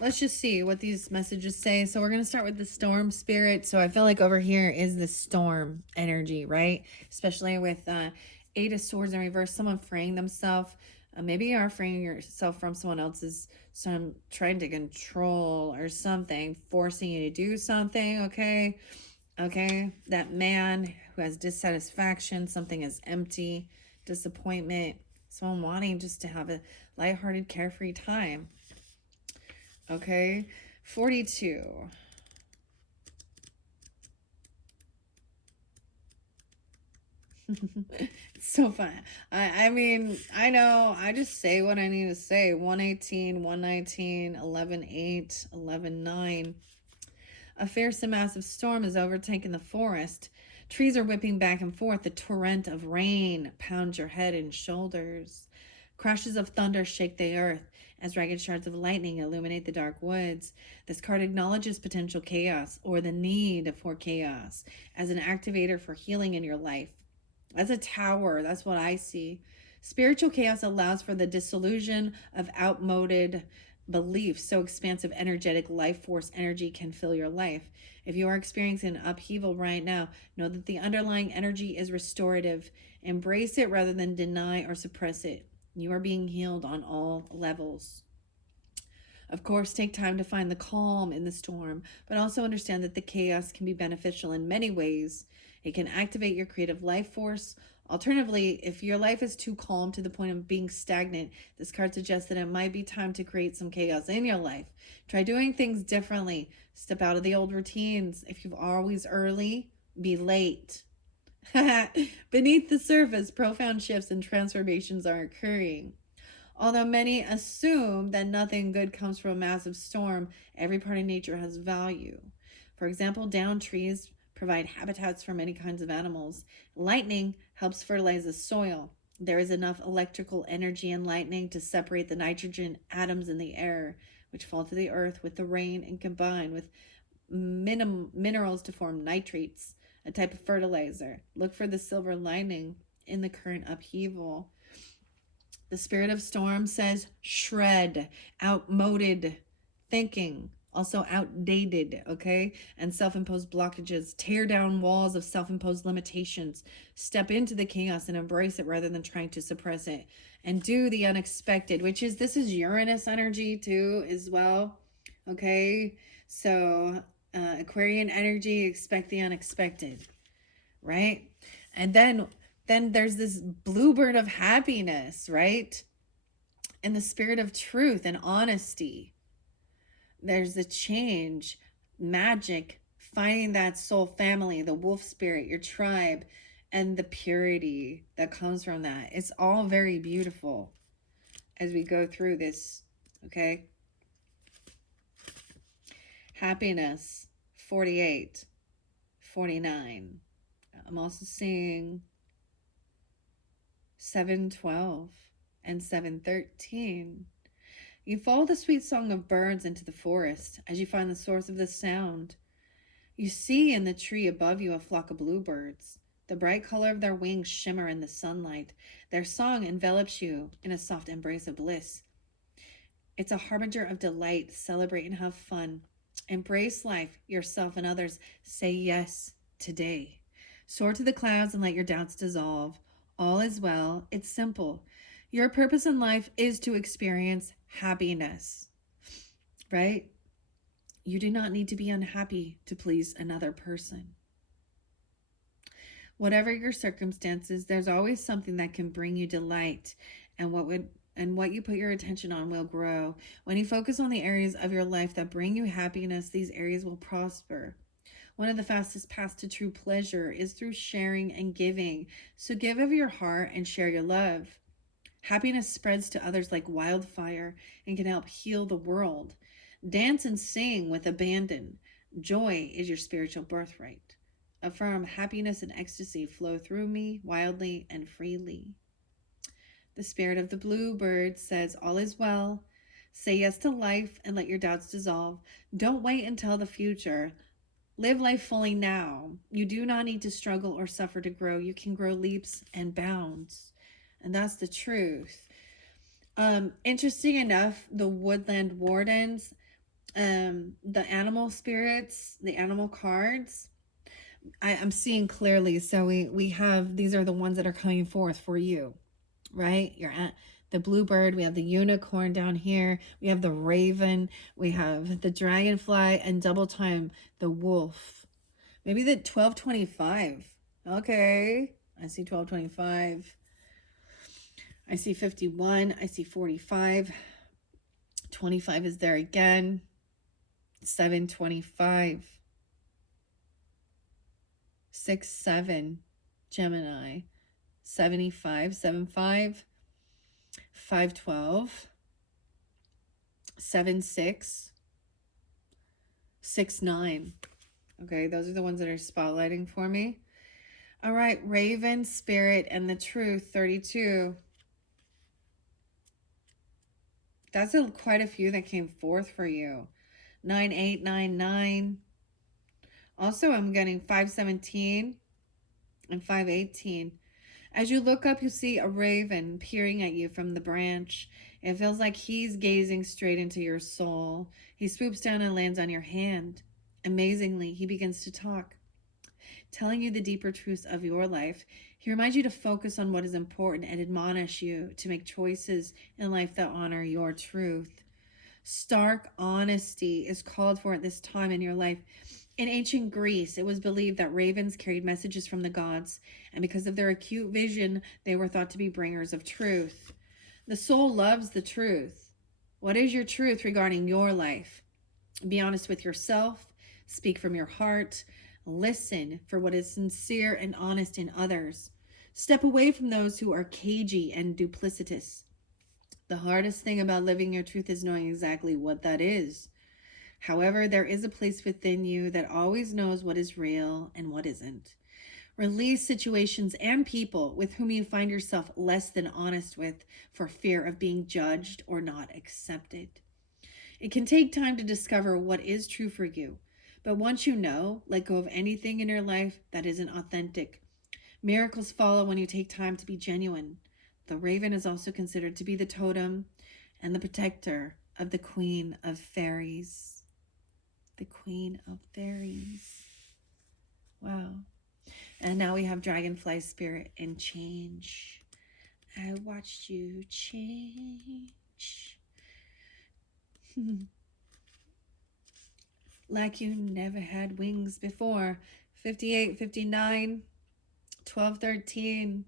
Let's just see what these messages say. So we're going to start with the storm spirit. So I feel like over here is the storm energy, right? Especially with 8 of Swords in reverse, someone freeing themselves. Maybe you are freeing yourself from someone else's trying to control or something, forcing you to do something, okay? Okay, that man who has dissatisfaction, something is empty, disappointment, someone wanting just to have a lighthearted, carefree time. Okay, 42. It's so fun. I mean, I know, I just say what I need to say. 118, 119, 11:8, 11:9. A fierce and massive storm has overtaken the forest, Trees are whipping back and forth. The torrent of rain pounds your head and shoulders. Crashes of thunder shake the earth as ragged shards of lightning illuminate the dark woods. This card acknowledges potential chaos or the need for chaos as an activator for healing in your life. As a tower, that's what I see. Spiritual chaos allows for the dissolution of outmoded beliefs, so expansive, energetic life force energy can fill your life. If you are experiencing an upheaval right now, know that the underlying energy is restorative. Embrace it rather than deny or suppress it. You are being healed on all levels. Of course, take time to find the calm in the storm, but also understand that the chaos can be beneficial in many ways. It can activate your creative life force. Alternatively, if your life is too calm to the point of being stagnant, this card suggests that it might be time to create some chaos in your life. Try doing things differently. Step out of the old routines. If you've always early, be late. Beneath the surface, profound shifts and transformations are occurring. Although many assume that nothing good comes from a massive storm, every part of nature has value. For example, downed trees provide habitats for many kinds of animals. Lightning helps fertilize the soil. There is enough electrical energy in lightning to separate the nitrogen atoms in the air, which fall to the earth with the rain and combine with minerals to form nitrates, a type of fertilizer. Look for the silver lining in the current upheaval. The spirit of storm says shred, outmoded thinking, also outdated, okay? And self-imposed blockages. Tear down walls of self-imposed limitations. Step into the chaos and embrace it rather than trying to suppress it. And do the unexpected, which is, this is Uranus energy too as well, okay? So Aquarian energy, expect the unexpected, right? And then there's this bluebird of happiness, right? And the spirit of truth and honesty. There's the change, magic, finding that soul family, the wolf spirit, your tribe, and the purity that comes from that. It's all very beautiful as we go through this, okay? Happiness, 48, 49. I'm also seeing 712 and 713. You follow the sweet song of birds into the forest as you find the source of the sound. You see in the tree above you a flock of bluebirds. The bright color of their wings shimmer in the sunlight. Their song envelops you in a soft embrace of bliss. It's a harbinger of delight. Celebrate and have fun. Embrace life, yourself, and others. Say yes today. Soar to the clouds and let your doubts dissolve. All is well. It's simple. Your purpose in life is to experience happiness, right? You do not need to be unhappy to please another person. Whatever your circumstances, there's always something that can bring you delight, and what you put your attention on will grow. When you focus on the areas of your life that bring you happiness, these areas will prosper. One of the fastest paths to true pleasure is through sharing and giving. So give of your heart and share your love. Happiness spreads to others like wildfire and can help heal the world. Dance and sing with abandon. Joy is your spiritual birthright. Affirm happiness and ecstasy flow through me wildly and freely. The spirit of the bluebird says, all is well. Say yes to life and let your doubts dissolve. Don't wait until the future. Live life fully now. You do not need to struggle or suffer to grow. You can grow leaps and bounds. And that's the truth. Interesting enough, the woodland wardens, the animal spirits, the animal cards, I'm seeing clearly. So we have, these are the ones that are coming forth for you, right? You're at the bluebird, we have the unicorn down here, we have the raven, we have the dragonfly, and double time the wolf. Maybe the 1225. Okay, I see 1225. I see 51. I see 45. 25 is there again. 725. 6-7 Gemini. 75. 75. 512. 7-6. 6-9. Okay, those are the ones that are spotlighting for me. All right, Raven, Spirit, and the Truth, 32. That's quite a few that came forth for you. 9899. Also, I'm getting 517 and 518. As you look up, you see a raven peering at you from the branch. It feels like he's gazing straight into your soul. He swoops down and lands on your hand. Amazingly, he begins to talk, telling you the deeper truths of your life. He reminds you to focus on what is important and admonish you to make choices in life that honor your truth. Stark honesty is called for at this time in your life. In ancient Greece, it was believed that ravens carried messages from the gods, and because of their acute vision, they were thought to be bringers of truth. The soul loves the truth. What is your truth regarding your life? Be honest with yourself, speak from your heart, listen for what is sincere and honest in others. Step away from those who are cagey and duplicitous. The hardest thing about living your truth is knowing exactly what that is. However, there is a place within you that always knows what is real and what isn't. Release situations and people with whom you find yourself less than honest with for fear of being judged or not accepted. It can take time to discover what is true for you, but once you know, let go of anything in your life that isn't authentic. Miracles follow when you take time to be genuine. The raven is also considered to be the totem and the protector of the Queen of Fairies. The Queen of Fairies. Wow. And now we have Dragonfly Spirit and change. I watched you change. Like you never had wings before. 58, 59, 12, 13,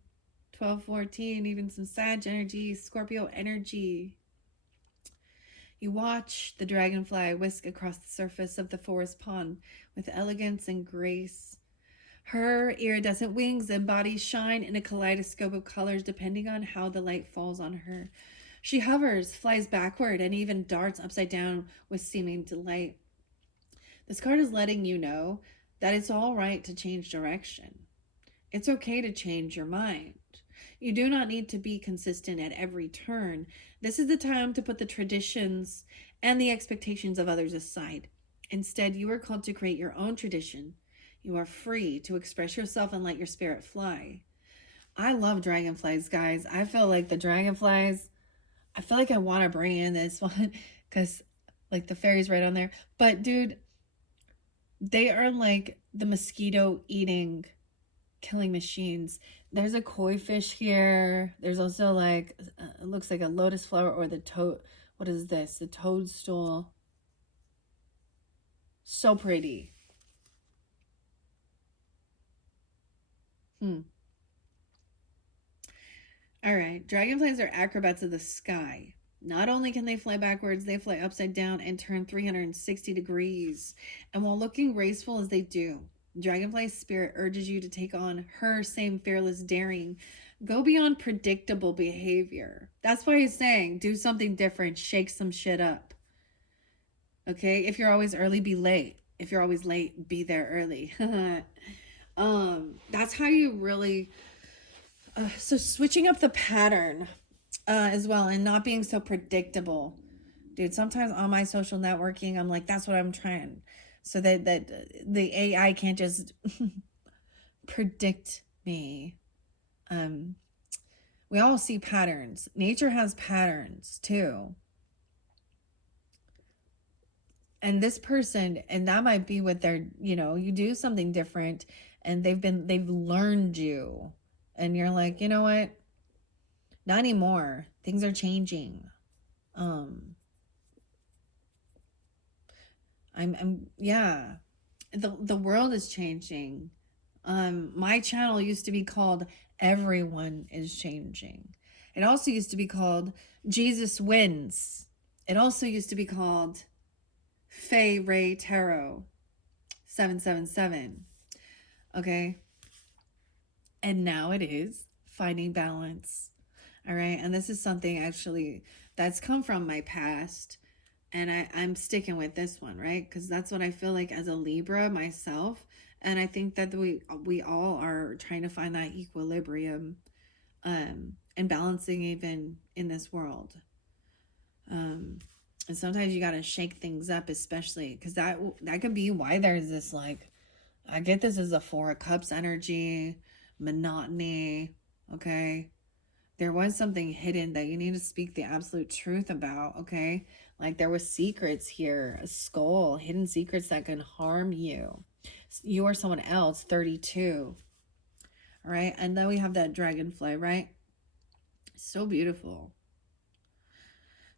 12, 14, even some Sag energy, Scorpio energy. You watch the dragonfly whisk across the surface of the forest pond with elegance and grace. Her iridescent wings and body shine in a kaleidoscope of colors depending on how the light falls on her. She hovers, flies backward, and even darts upside down with seeming delight. This card is letting you know that it's all right to change direction. It's okay to change your mind. You do not need to be consistent at every turn. This is the time to put the traditions and the expectations of others aside. Instead, you are called to create your own tradition. You are free to express yourself and let your spirit fly. I love dragonflies, guys. I feel like the dragonflies, I feel like I want to bring in this one because like the fairy's right on there. But dude, they are like the mosquito eating killing machines. There's a koi fish here. There's also like it looks like a lotus flower or the toad. What is this? The toadstool. So pretty. All right. Dragonflies are acrobats of the sky. Not only can they fly backwards, they fly upside down and turn 360 degrees. And while looking graceful as they do, Dragonfly's spirit urges you to take on her same fearless daring. Go beyond predictable behavior. That's why he's saying do something different, shake some shit up. Okay? If you're always early, be late. If you're always late, be there early. That's how you really so switching up the pattern as well and not being so predictable. Dude, sometimes on my social networking, I'm like, that's what I'm trying. So that the AI can't just predict me. We all see patterns. Nature has patterns too. And this person, and that might be what they're, you do something different and they've learned you. And you're like, you know what? Not anymore. Things are changing. Yeah. The world is changing. My channel used to be called Everyone is Changing. It also used to be called Jesus Wins. It also used to be called Faye Ray Tarot 777. Okay. And now it is Finding Balance. All right. And this is something actually that's come from my past. And I'm sticking with this one, right? Because that's what I feel like as a Libra myself. And I think that we all are trying to find that equilibrium, and balancing even in this world. And sometimes you got to shake things up, especially because that could be why there's this, like, I get this as a Four of Cups energy, monotony. Okay, there was something hidden that you need to speak the absolute truth about. Okay, like there was secrets here, a skull, hidden secrets that can harm you or someone else. 32. All right, and then we have that dragonfly, right? So beautiful.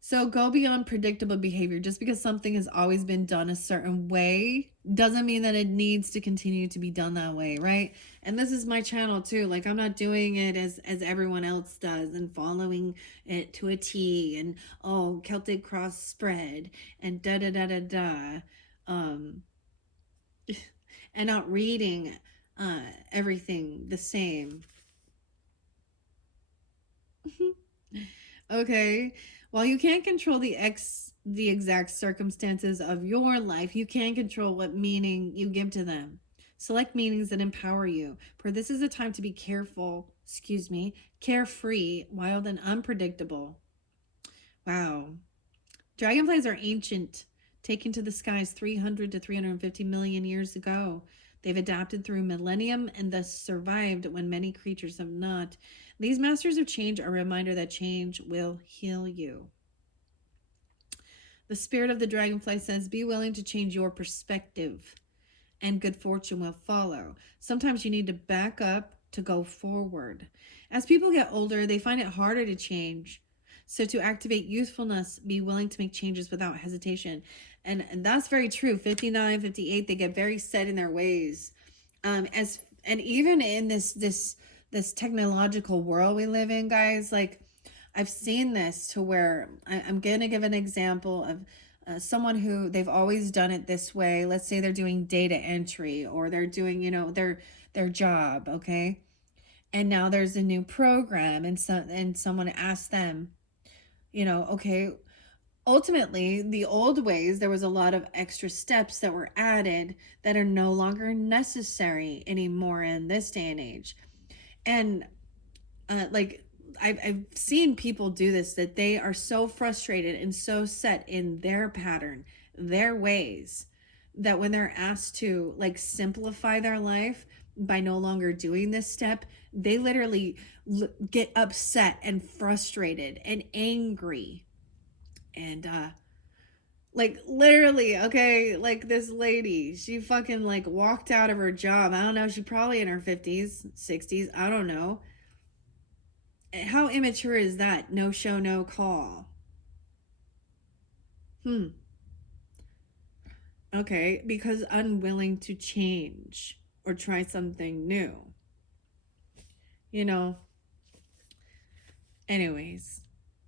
So go beyond predictable behavior. Just because something has always been done a certain way doesn't mean that it needs to continue to be done that way, right? And this is my channel too. Like, I'm not doing it as everyone else does and following it to a T, and oh, Celtic cross spread and da da da da da. Um and not reading everything the same. Okay. While you can't control the exact circumstances of your life, you can control what meaning you give to them. Select meanings that empower you, for this is a time to be carefree, wild, and unpredictable. Wow. Dragonflies are ancient, taken to the skies 300 to 350 million years ago. They've adapted through millennium and thus survived when many creatures have not. These masters of change are a reminder that change will heal you. The spirit of the dragonfly says, be willing to change your perspective, and good fortune will follow. Sometimes you need to back up to go forward. As people get older, they find it harder to change. So to activate youthfulness, be willing to make changes without hesitation. And that's very true. 59, 58, they get very set in their ways. And even in this technological world we live in, guys, like, I've seen this to where I'm going to give an example of someone who they've always done it this way. Let's say they're doing data entry, or they're doing, their job. Okay. And now there's a new program, and someone asked them, okay, ultimately the old ways, there was a lot of extra steps that were added that are no longer necessary anymore in this day and age. And like, I've seen people do this, that they are so frustrated and so set in their pattern, their ways, that when they're asked to, like, simplify their life by no longer doing this step, they literally get upset and frustrated and angry. And like, literally, okay, like, this lady, she fucking, like, walked out of her job. I don't know, she probably in her 50s, 60s, I don't know. How immature is that? No show, no call. Okay, because unwilling to change or try something new. Anyways,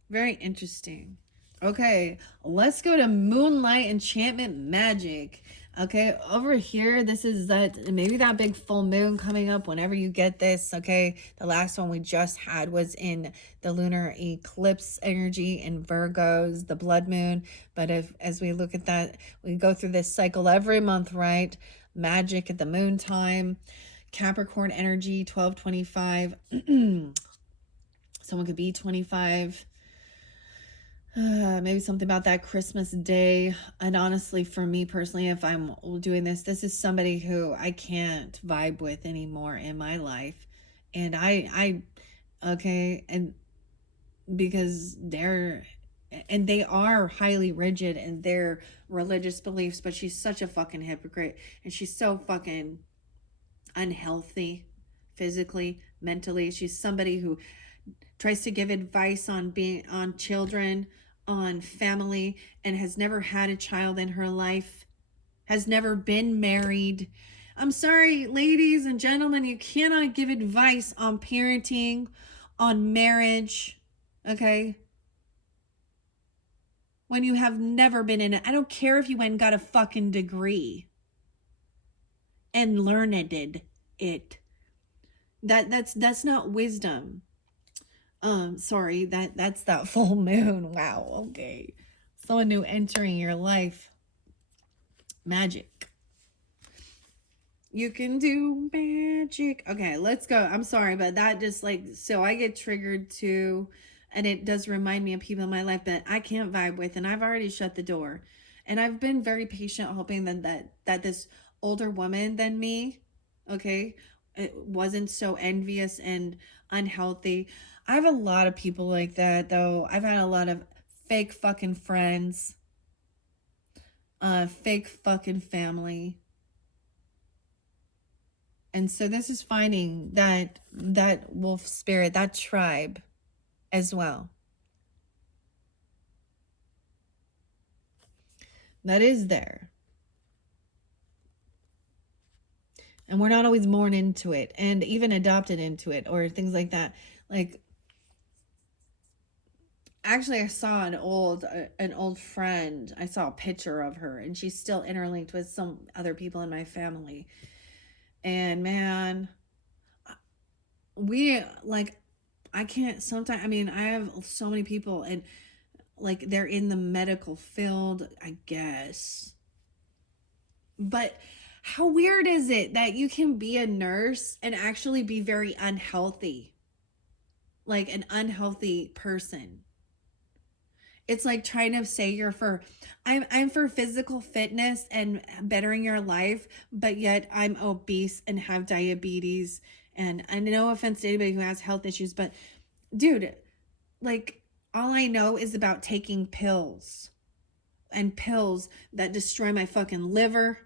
very interesting. Okay, let's go to Moonlight Enchantment Magic. Okay, over here, this is maybe that big full moon coming up whenever you get this. Okay, the last one we just had was in the lunar eclipse energy in Virgos, the blood moon. But as we look at that, we go through this cycle every month, right? Magic at the moon time, Capricorn energy, 1225. Someone could be 25. Maybe something about that Christmas day. And honestly, for me personally, if I'm doing this is somebody who I can't vibe with anymore in my life. And okay, and because they are highly rigid in their religious beliefs, but she's such a fucking hypocrite, and she's so fucking unhealthy physically, mentally. She's somebody who tries to give advice on children, on family, and has never had a child in her life, has never been married. I'm sorry, ladies and gentlemen, you cannot give advice on parenting, on marriage, okay? When you have never been in it. I don't care if you went and got a fucking degree and learned it. That's not wisdom. Sorry, that's that full moon. Wow, okay. Someone new entering your life. Magic. You can do magic. Okay, let's go. I'm sorry, but that just like, so I get triggered too. And it does remind me of people in my life that I can't vibe with. And I've already shut the door. And I've been very patient, hoping that this older woman than me, okay, it wasn't so envious and unhealthy. I have a lot of people like that, though. I've had a lot of fake fucking friends, fake fucking family. And so this is finding that wolf spirit, that tribe as well. That is there. And we're not always born into it and even adopted into it or things like that. Like, actually I saw an old friend. I saw a picture of her and she's still interlinked with some other people in my family. And man, we like, I can't sometimes, I mean, I have so many people and like they're in the medical field, I guess. But how weird is it that you can be a nurse and actually be very unhealthy? Like an unhealthy person. It's like trying to say you're for I'm for physical fitness and bettering your life, but yet I'm obese and have diabetes. And no offense to anybody who has health issues, but dude, like all I know is about taking pills and pills that destroy my fucking liver,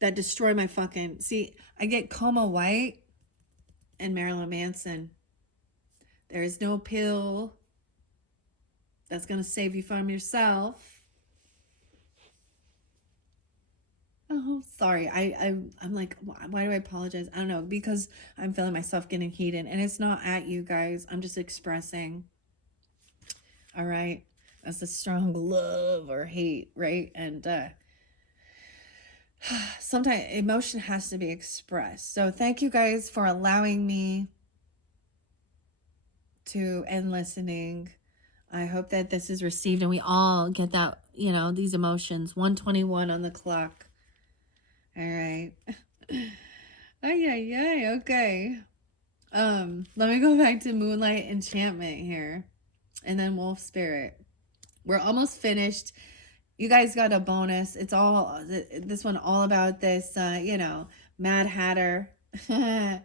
that destroy my fucking, see, I get Coma White and Marilyn Manson. There is no pill that's gonna save you from yourself. Oh, sorry. I'm like, why do I apologize? I don't know, because I'm feeling myself getting heated, and it's not at you guys. I'm just expressing. All right, that's a strong love or hate, right? And sometimes emotion has to be expressed. So thank you guys for allowing me to end listening. I hope that this is received and we all get that, you know, these emotions. 1:21 on the clock. All right. Ay, ay, ay. Okay. Let me go back to Moonlight Enchantment here. And then Wolf Spirit. We're almost finished. You guys got a bonus. It's all this one all about this you know, Mad Hatter. Oh,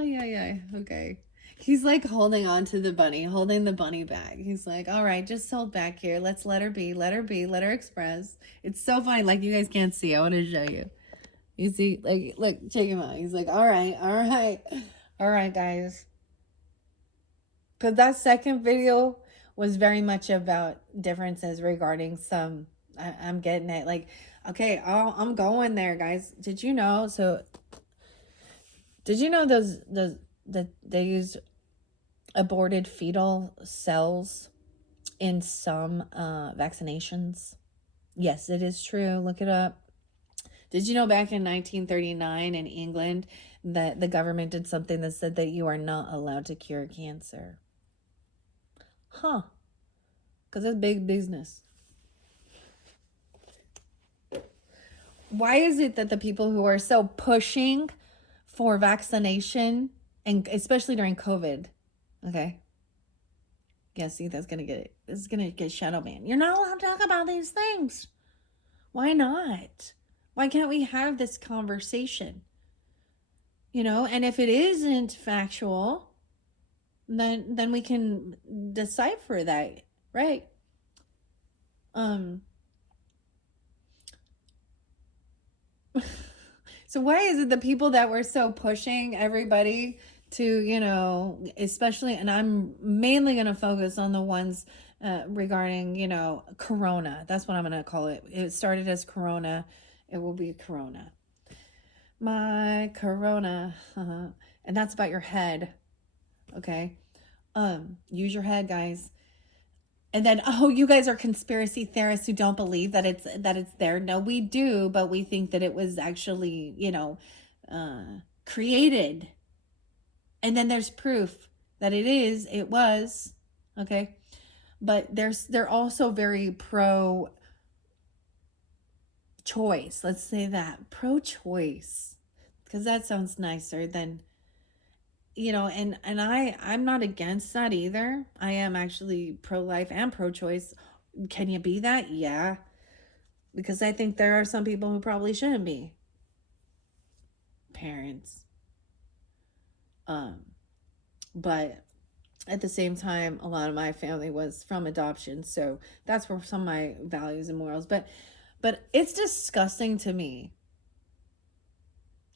yeah, yeah. Okay. He's like holding on to the bunny, holding the bunny bag. He's like, all right, just hold back here. Let's let her be, let her be, let her express. It's so funny. Like, you guys can't see. I want to show you. You see, like, look, check him out. He's like, all right, all right, guys. Because that second video was very much about differences regarding some, I'm getting it. Like, okay, I'm going there, guys. Did you know? So, did you know those that they use aborted fetal cells in some vaccinations? Yes, it is true. Look it up. Did you know back in 1939 in England that the government did something that said that you are not allowed to cure cancer? Huh. Because that's big business. Why is it that the people who are so pushing for vaccination, and especially during COVID, okay? Yeah, see, this is gonna get shadow banned. You're not allowed to talk about these things. Why not? Why can't we have this conversation? You know, and if it isn't factual, then we can decipher that, right? So why is it the people that were so pushing everybody to, you know, especially, and I'm mainly going to focus on the ones regarding, you know, Corona. That's what I'm going to call it. It started as Corona. It will be Corona. My Corona. And that's about your head. Okay. Use your head, guys. And then, oh, you guys are conspiracy theorists who don't believe that it's there. No, we do, but we think that it was actually, you know, created. And then there's proof that it was, okay? But they're also very pro choice. Let's say that. Pro-choice. Because that sounds nicer than, and I'm not against that either. I am actually pro-life and pro-choice. Can you be that? Yeah. Because I think there are some people who probably shouldn't be parents. But at the same time, a lot of my family was from adoption, so that's where some of my values and morals. But it's disgusting to me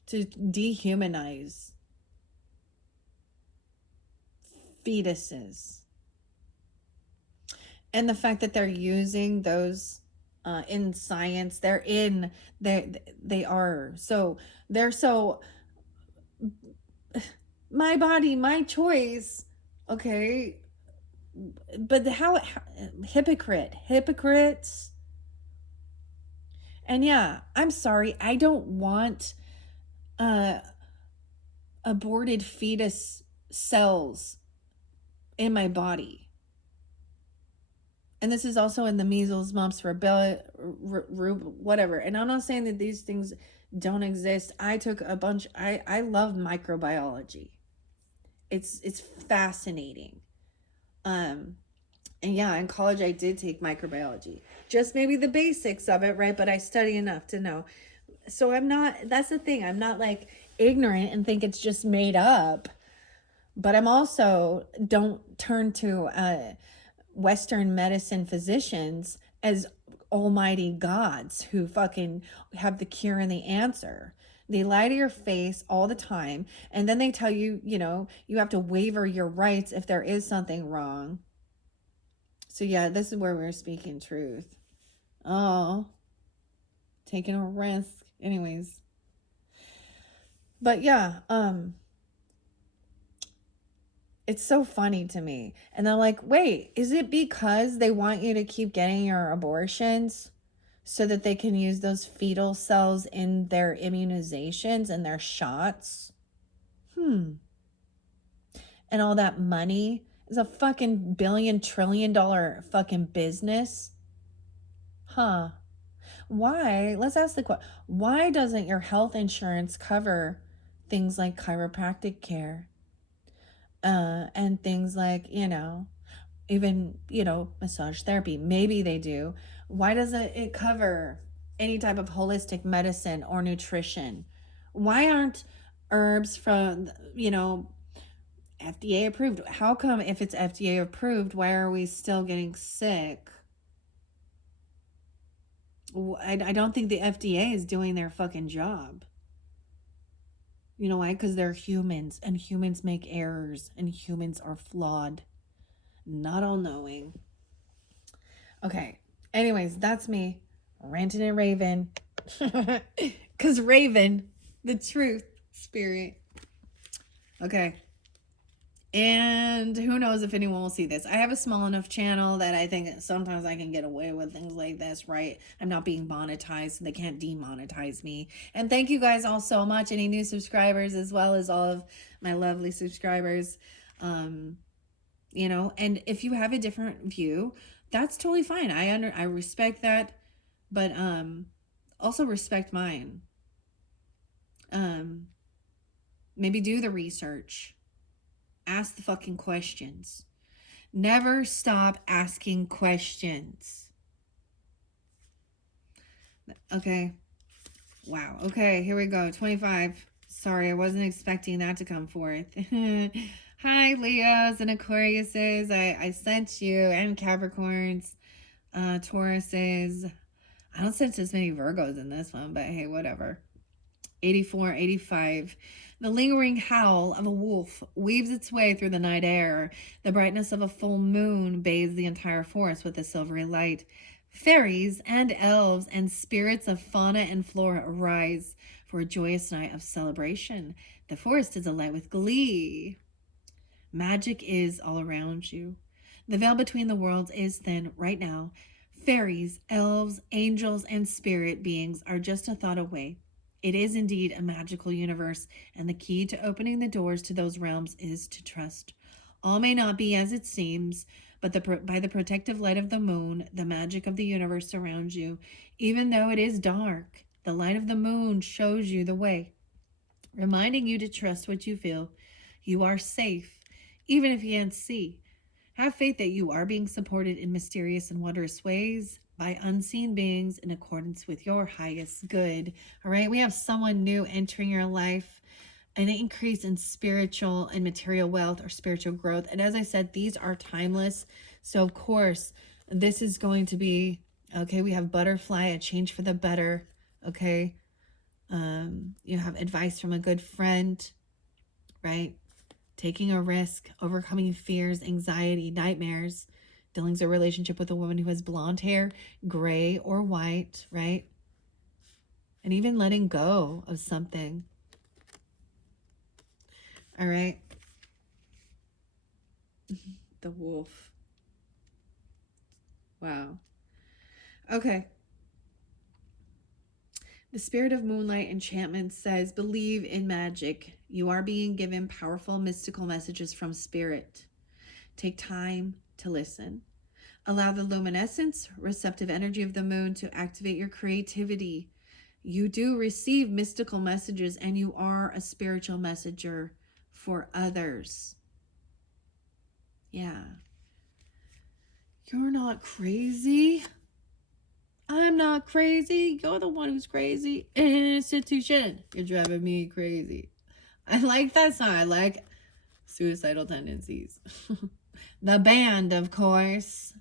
to dehumanize fetuses, and the fact that they're using those in science. They are so, they're so, my body, my choice. Okay, but how hypocrites. And yeah, I'm sorry, I don't want aborted fetus cells in my body. And this is also in the measles, mumps, rubella, whatever. And I'm not saying that these things don't exist. I took a bunch. I love microbiology. It's fascinating. And yeah, in college I did take microbiology. Just maybe the basics of it, right? But I study enough to know. So I'm not, that's the thing. I'm not like ignorant and think it's just made up. But I'm also, don't turn to Western medicine physicians as almighty gods who fucking have the cure and the answer. They lie to your face all the time, and then they tell you, you have to waiver your rights if there is something wrong. So yeah, this is where we're speaking truth. Oh, taking a risk. Anyways. But yeah, it's so funny to me. And they're like, wait, is it because they want you to keep getting your abortions so that they can use those fetal cells in their immunizations and their shots? And all that money is a fucking billion-trillion-dollar fucking business? Huh. Why? Let's ask the question. Why doesn't your health insurance cover things like chiropractic care? And things like, even, massage therapy. Maybe they do. Why doesn't it cover any type of holistic medicine or nutrition? Why aren't herbs from, FDA approved? How come if it's FDA approved, why are we still getting sick? I don't think the FDA is doing their fucking job. You know why? Because they're humans, and humans make errors, and humans are flawed. Not all knowing. Okay. Anyways, that's me ranting and raving. Because Raven, the truth spirit. Okay. And who knows if anyone will see this. I have a small enough channel that I think sometimes I can get away with things like this, right? I'm not being monetized, so they can't demonetize me. And thank you guys all so much. Any new subscribers, as well as all of my lovely subscribers. And if you have a different view, that's totally fine. I respect that, but also respect mine. Maybe do the research. Ask the fucking questions. Never stop asking questions. Okay. Wow. Okay, here we go. 25. Sorry, I wasn't expecting that to come forth. Hi, Leos and Aquariuses. I sent you, and Capricorns, Tauruses. I don't sense as many Virgos in this one, but hey, whatever. 84, 85. The lingering howl of a wolf weaves its way through the night air. The brightness of a full moon bathes the entire forest with a silvery light. Fairies and elves and spirits of fauna and flora arise for a joyous night of celebration. The forest is alight with glee. Magic is all around you. The veil between the worlds is thin right now. Fairies, elves, angels, and spirit beings are just a thought away. It is indeed a magical universe, and the key to opening the doors to those realms is to trust. All may not be as it seems, But by the protective light of the moon, the magic of the universe surrounds you. Even though it is dark, the light of the moon shows you the way, reminding you to trust what you feel. You are safe, even if you can't see. Have faith that you are being supported in mysterious and wondrous ways by unseen beings in accordance with your highest good. All right, we have someone new entering your life, an increase in spiritual and material wealth or spiritual growth. And as I said, these are timeless. So, of course, this is going to be okay. We have butterfly, a change for the better. Okay. You have advice from a good friend, right? Taking a risk, overcoming fears, anxiety, nightmares, dealing a relationship with a woman who has blonde hair, gray or white, right? And even letting go of something. All right. The wolf. Wow. Okay. The spirit of moonlight enchantment says, believe in magic. You are being given powerful mystical messages from spirit. Take time to listen. Allow the luminescence, receptive energy of the moon to activate your creativity. You do receive mystical messages and you are a spiritual messenger for others. Yeah. You're not crazy. I'm not crazy. You're the one who's crazy. Institution. You're driving me crazy. I like that song. I like Suicidal Tendencies. The band, of course.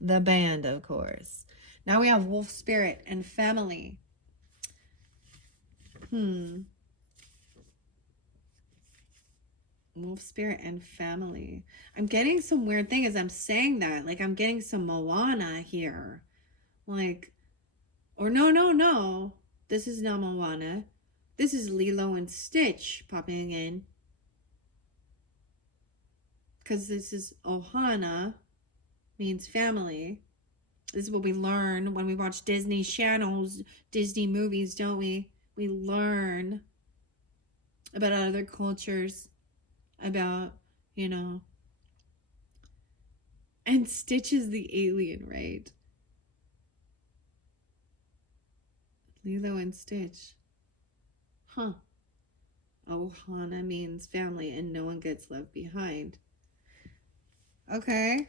The band, of course. Now we have wolf spirit and family. Wolf spirit and family. I'm getting some weird thing as I'm saying that. Like I'm getting some Moana here. Like, or no. This is not Moana. This is Lilo and Stitch popping in. Because this is Ohana, means family. This is what we learn when we watch Disney channels, Disney movies, don't we? We learn about other cultures, about, and Stitch is the alien, right? Lilo and Stitch. Huh. Ohana means family and no one gets left behind. Okay.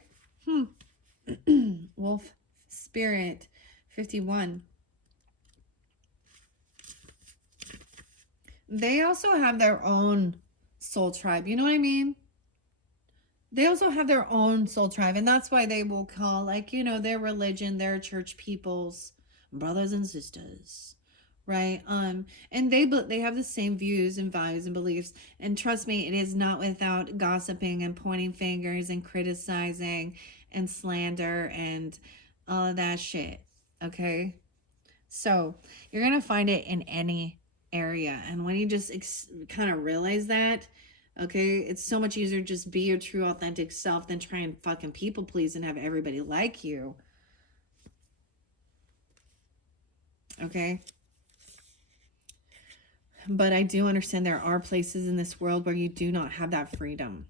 Wolf spirit 51. They also have their own soul tribe. You know what I mean? They also have their own soul tribe. And that's why they will call, their religion, their church peoples, brothers and sisters. Right? And they have the same views and values and beliefs. And trust me, it is not without gossiping and pointing fingers and criticizing and slander and all of that shit. Okay? So you're going to find it in any area. And when you just kind of realize that, okay, it's so much easier to just be your true authentic self than try and fucking people please and have everybody like you. Okay? But I do understand there are places in this world where you do not have that freedom.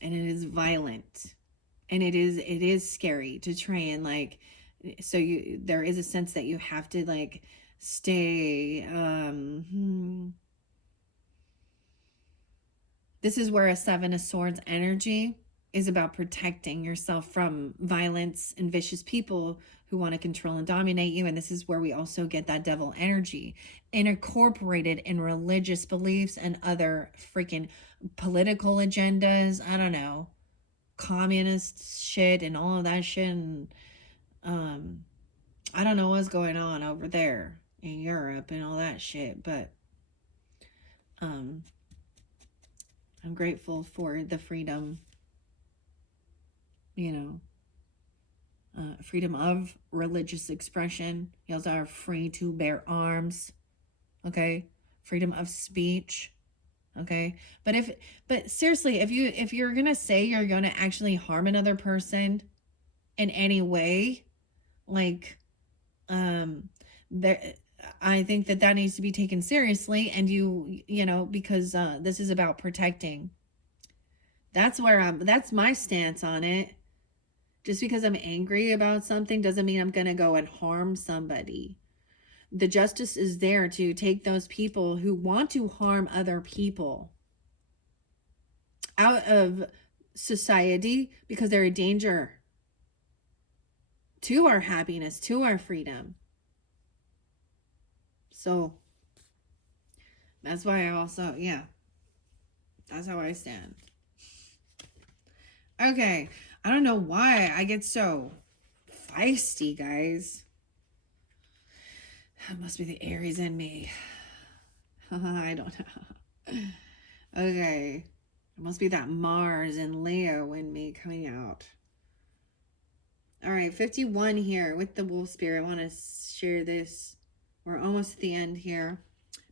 And it is violent. And it is scary to try and there is a sense that you have to stay This is where a Seven of Swords energy is about protecting yourself from violence and vicious people who want to control and dominate you. And this is where we also get that devil energy incorporated in religious beliefs and other freaking political agendas. I don't know, communist shit and all of that shit. And I don't know what's going on over there in Europe and all that shit, but I'm grateful for the freedom, freedom of religious expression. You also are free to bear arms, okay? Freedom of speech, okay? But seriously, if you're gonna say you're gonna actually harm another person in any way, I think that needs to be taken seriously, and because this is about protecting. That's my stance on it. Just because I'm angry about something doesn't mean I'm going to go and harm somebody. The justice is there to take those people who want to harm other people out of society because they're a danger to our happiness, to our freedom. So that's why I also, yeah, that's how I stand. Okay, I don't know why I get so feisty, guys. It must be the Aries in me. I don't know. Okay, it must be that Mars and Leo in me coming out. All right, 51 here with the wolf spirit. I want to share this. We're almost at the end here.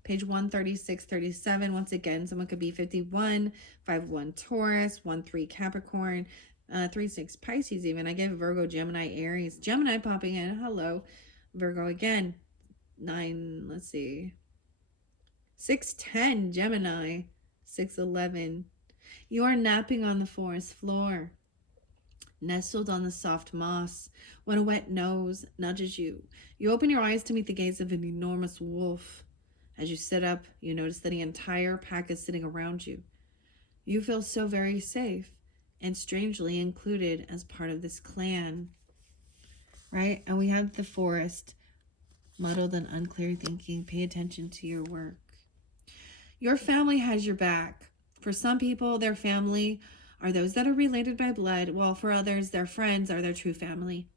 Page 136, 37. Once again, someone could be 51, 51 Taurus, 13 Capricorn, 36 Pisces even. I gave Virgo, Gemini, Aries. Gemini popping in. Hello. Virgo again. 9, let's see. 610 Gemini. 611. You are napping on the forest floor, nestled on the soft moss, when a wet nose nudges you. You open your eyes to meet the gaze of an enormous wolf. As you sit up, you notice that the entire pack is sitting around you. You feel so very safe and strangely included as part of this clan. Right? And we have the forest, muddled and unclear thinking. Pay attention to your work. Your family has your back. For some people, their family are those that are related by blood, while for others, their friends are their true family.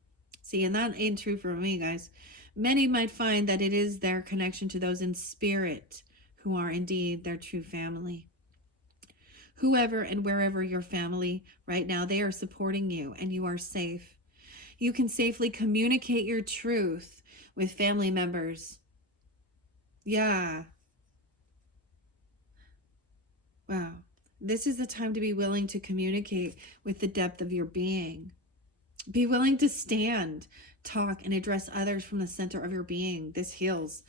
See, and that ain't true for me, guys. Many might find that it is their connection to those in spirit who are indeed their true family. Whoever and wherever your family right now, they are supporting you and you are safe. You can safely communicate your truth with family members. Yeah. Wow. This is the time to be willing to communicate with the depth of your being. Be willing to stand, talk, and address others from the center of your being. This heals.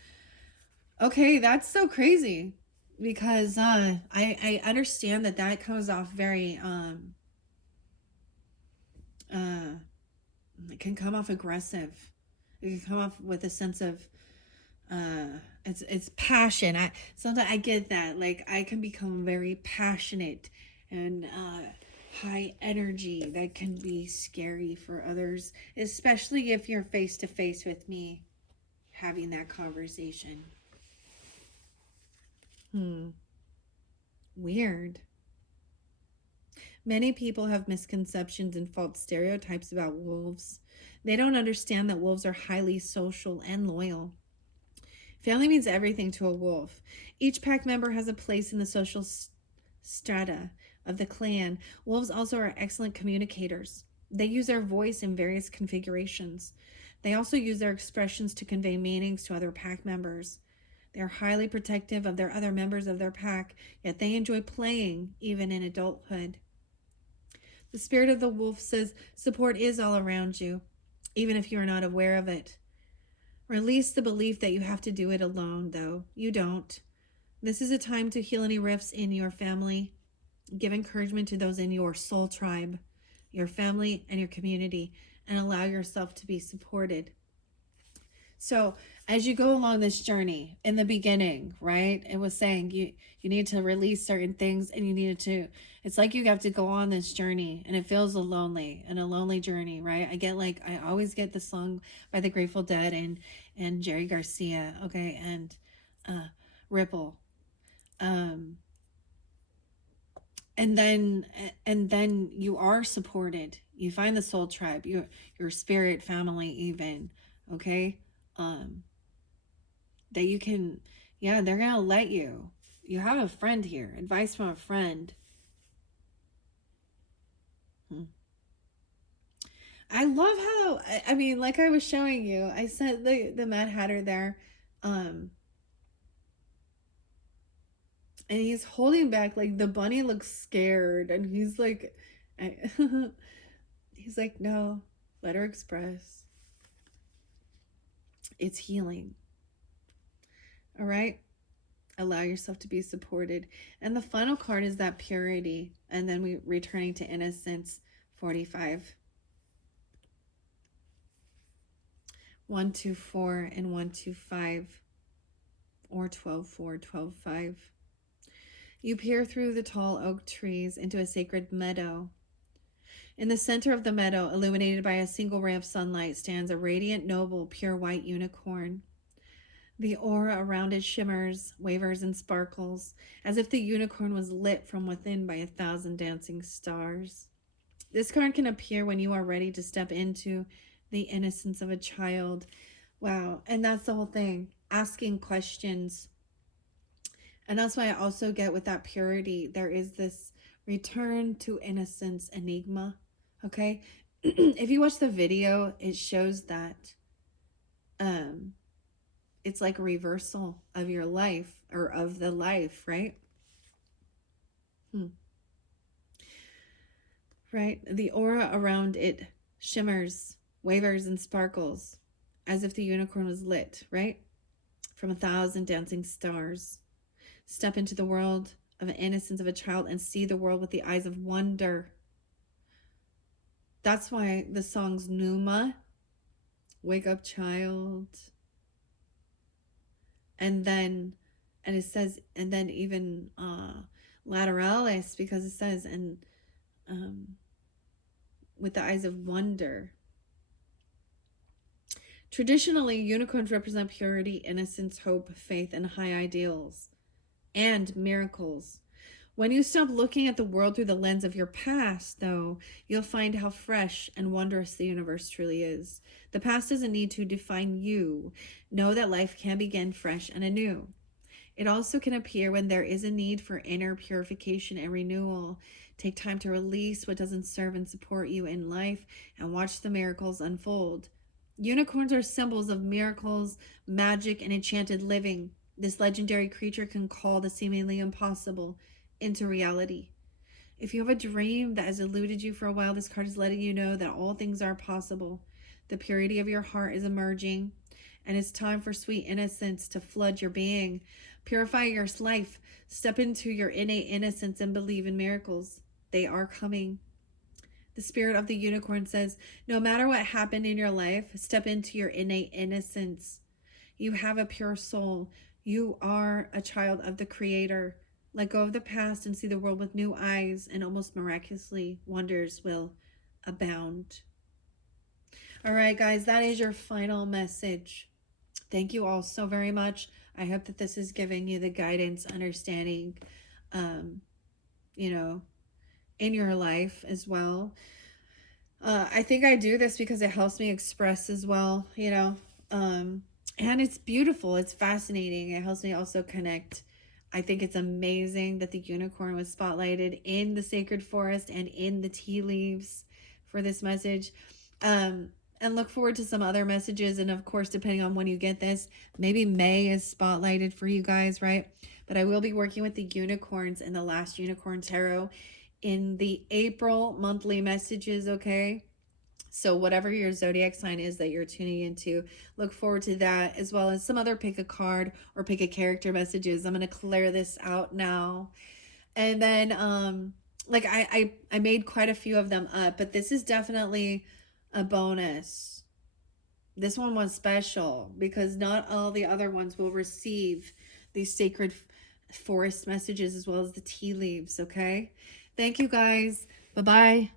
Okay, that's so crazy because I understand that comes off very it can come off aggressive. It can come off with a sense of it's passion. Sometimes I get that, like I can become very passionate and high energy. That can be scary for others, especially if you're face to face with me having that conversation. Weird. Many people have misconceptions and false stereotypes about wolves. They don't understand that wolves are highly social and loyal. Family means everything to a wolf. Each pack member has a place in the social strata of the clan. Wolves also are excellent communicators. They use their voice in various configurations. They also use their expressions to convey meanings to other pack members. They are highly protective of their other members of their pack, yet they enjoy playing even in adulthood. The spirit of the wolf says support is all around you, even if you are not aware of it. Release the belief that you have to do it alone, though. You don't. This is a time to heal any rifts in your family. Give encouragement to those in your soul tribe, your family, and your community, and allow yourself to be supported. So as you go along this journey, in the beginning, right, it was saying you need to release certain things, and you needed to, it's like you have to go on this journey, and it feels a lonely journey, right? I always get the song by the Grateful Dead and Jerry Garcia, okay, and Ripple. And then you are supported. You find the soul tribe, your spirit family even, okay? That you can, yeah, they're gonna let you. You have a friend here. Advice from a friend. I love how, I mean, like I was showing you, I sent the Mad Hatter there, and he's holding back, like the bunny looks scared, and he's like, he's like, no, let her express. It's healing. All right. Allow yourself to be supported. And the final card is that purity. And then we returning to innocence, 45. 124 and 125, or 12:4, 12:5. You peer through the tall oak trees into a sacred meadow. In the center of the meadow, illuminated by a single ray of sunlight, stands a radiant, noble, pure white unicorn. The aura around it shimmers, wavers, and sparkles, as if the unicorn was lit from within by 1,000 dancing stars. This card can appear when you are ready to step into the innocence of a child. Wow. And that's the whole thing. Asking questions. And that's why I also get with that purity, there is this return to innocence enigma. Okay. If you watch the video, it shows that it's like a reversal of your life, or of the life, right? Right? The aura around it shimmers, wavers, and sparkles, as if the unicorn was lit, right? From 1,000 dancing stars. Step into the world of the innocence of a child and see the world with the eyes of wonder. That's why the song's Numa, wake up child. And it says, and then even Lateralis, because it says, and with the eyes of wonder. Traditionally, unicorns represent purity, innocence, hope, faith, and high ideals, and miracles. When you stop looking at the world through the lens of your past, though, you'll find how fresh and wondrous the universe truly is. The past doesn't need to define you. Know that life can begin fresh and anew. It also can appear when there is a need for inner purification and renewal. Take time to release what doesn't serve and support you in life, and watch the miracles unfold. Unicorns are symbols of miracles, magic, and enchanted living. This legendary creature can call the seemingly impossible into reality. If you have a dream that has eluded you for a while, this card is letting you know that all things are possible. The purity of your heart is emerging, and it's time for sweet innocence to flood your being. Purify your life. Step into your innate innocence and believe in miracles. They are coming. The spirit of the unicorn says, no matter what happened in your life, step into your innate innocence. You have a pure soul. You are a child of the Creator. Let go of the past and see the world with new eyes, and almost miraculously, wonders will abound. All right, guys, that is your final message. Thank you all so very much. I hope that this is giving you the guidance, understanding, in your life as well. I think I do this because it helps me express as well, and it's beautiful. It's fascinating. It helps me also connect. I think it's amazing that the unicorn was spotlighted in the sacred forest and in the tea leaves for this message. And look forward to some other messages. And of course, depending on when you get this, maybe May is spotlighted for you guys, right? But I will be working with the unicorns and the last unicorn tarot in the April monthly messages, okay? So whatever your zodiac sign is that you're tuning into, look forward to that, as well as some other pick a card or pick a character messages. I'm going to clear this out now. And then I made quite a few of them up, but this is definitely a bonus. This one was special because not all the other ones will receive these sacred forest messages as well as the tea leaves, okay? Thank you guys. Bye-bye.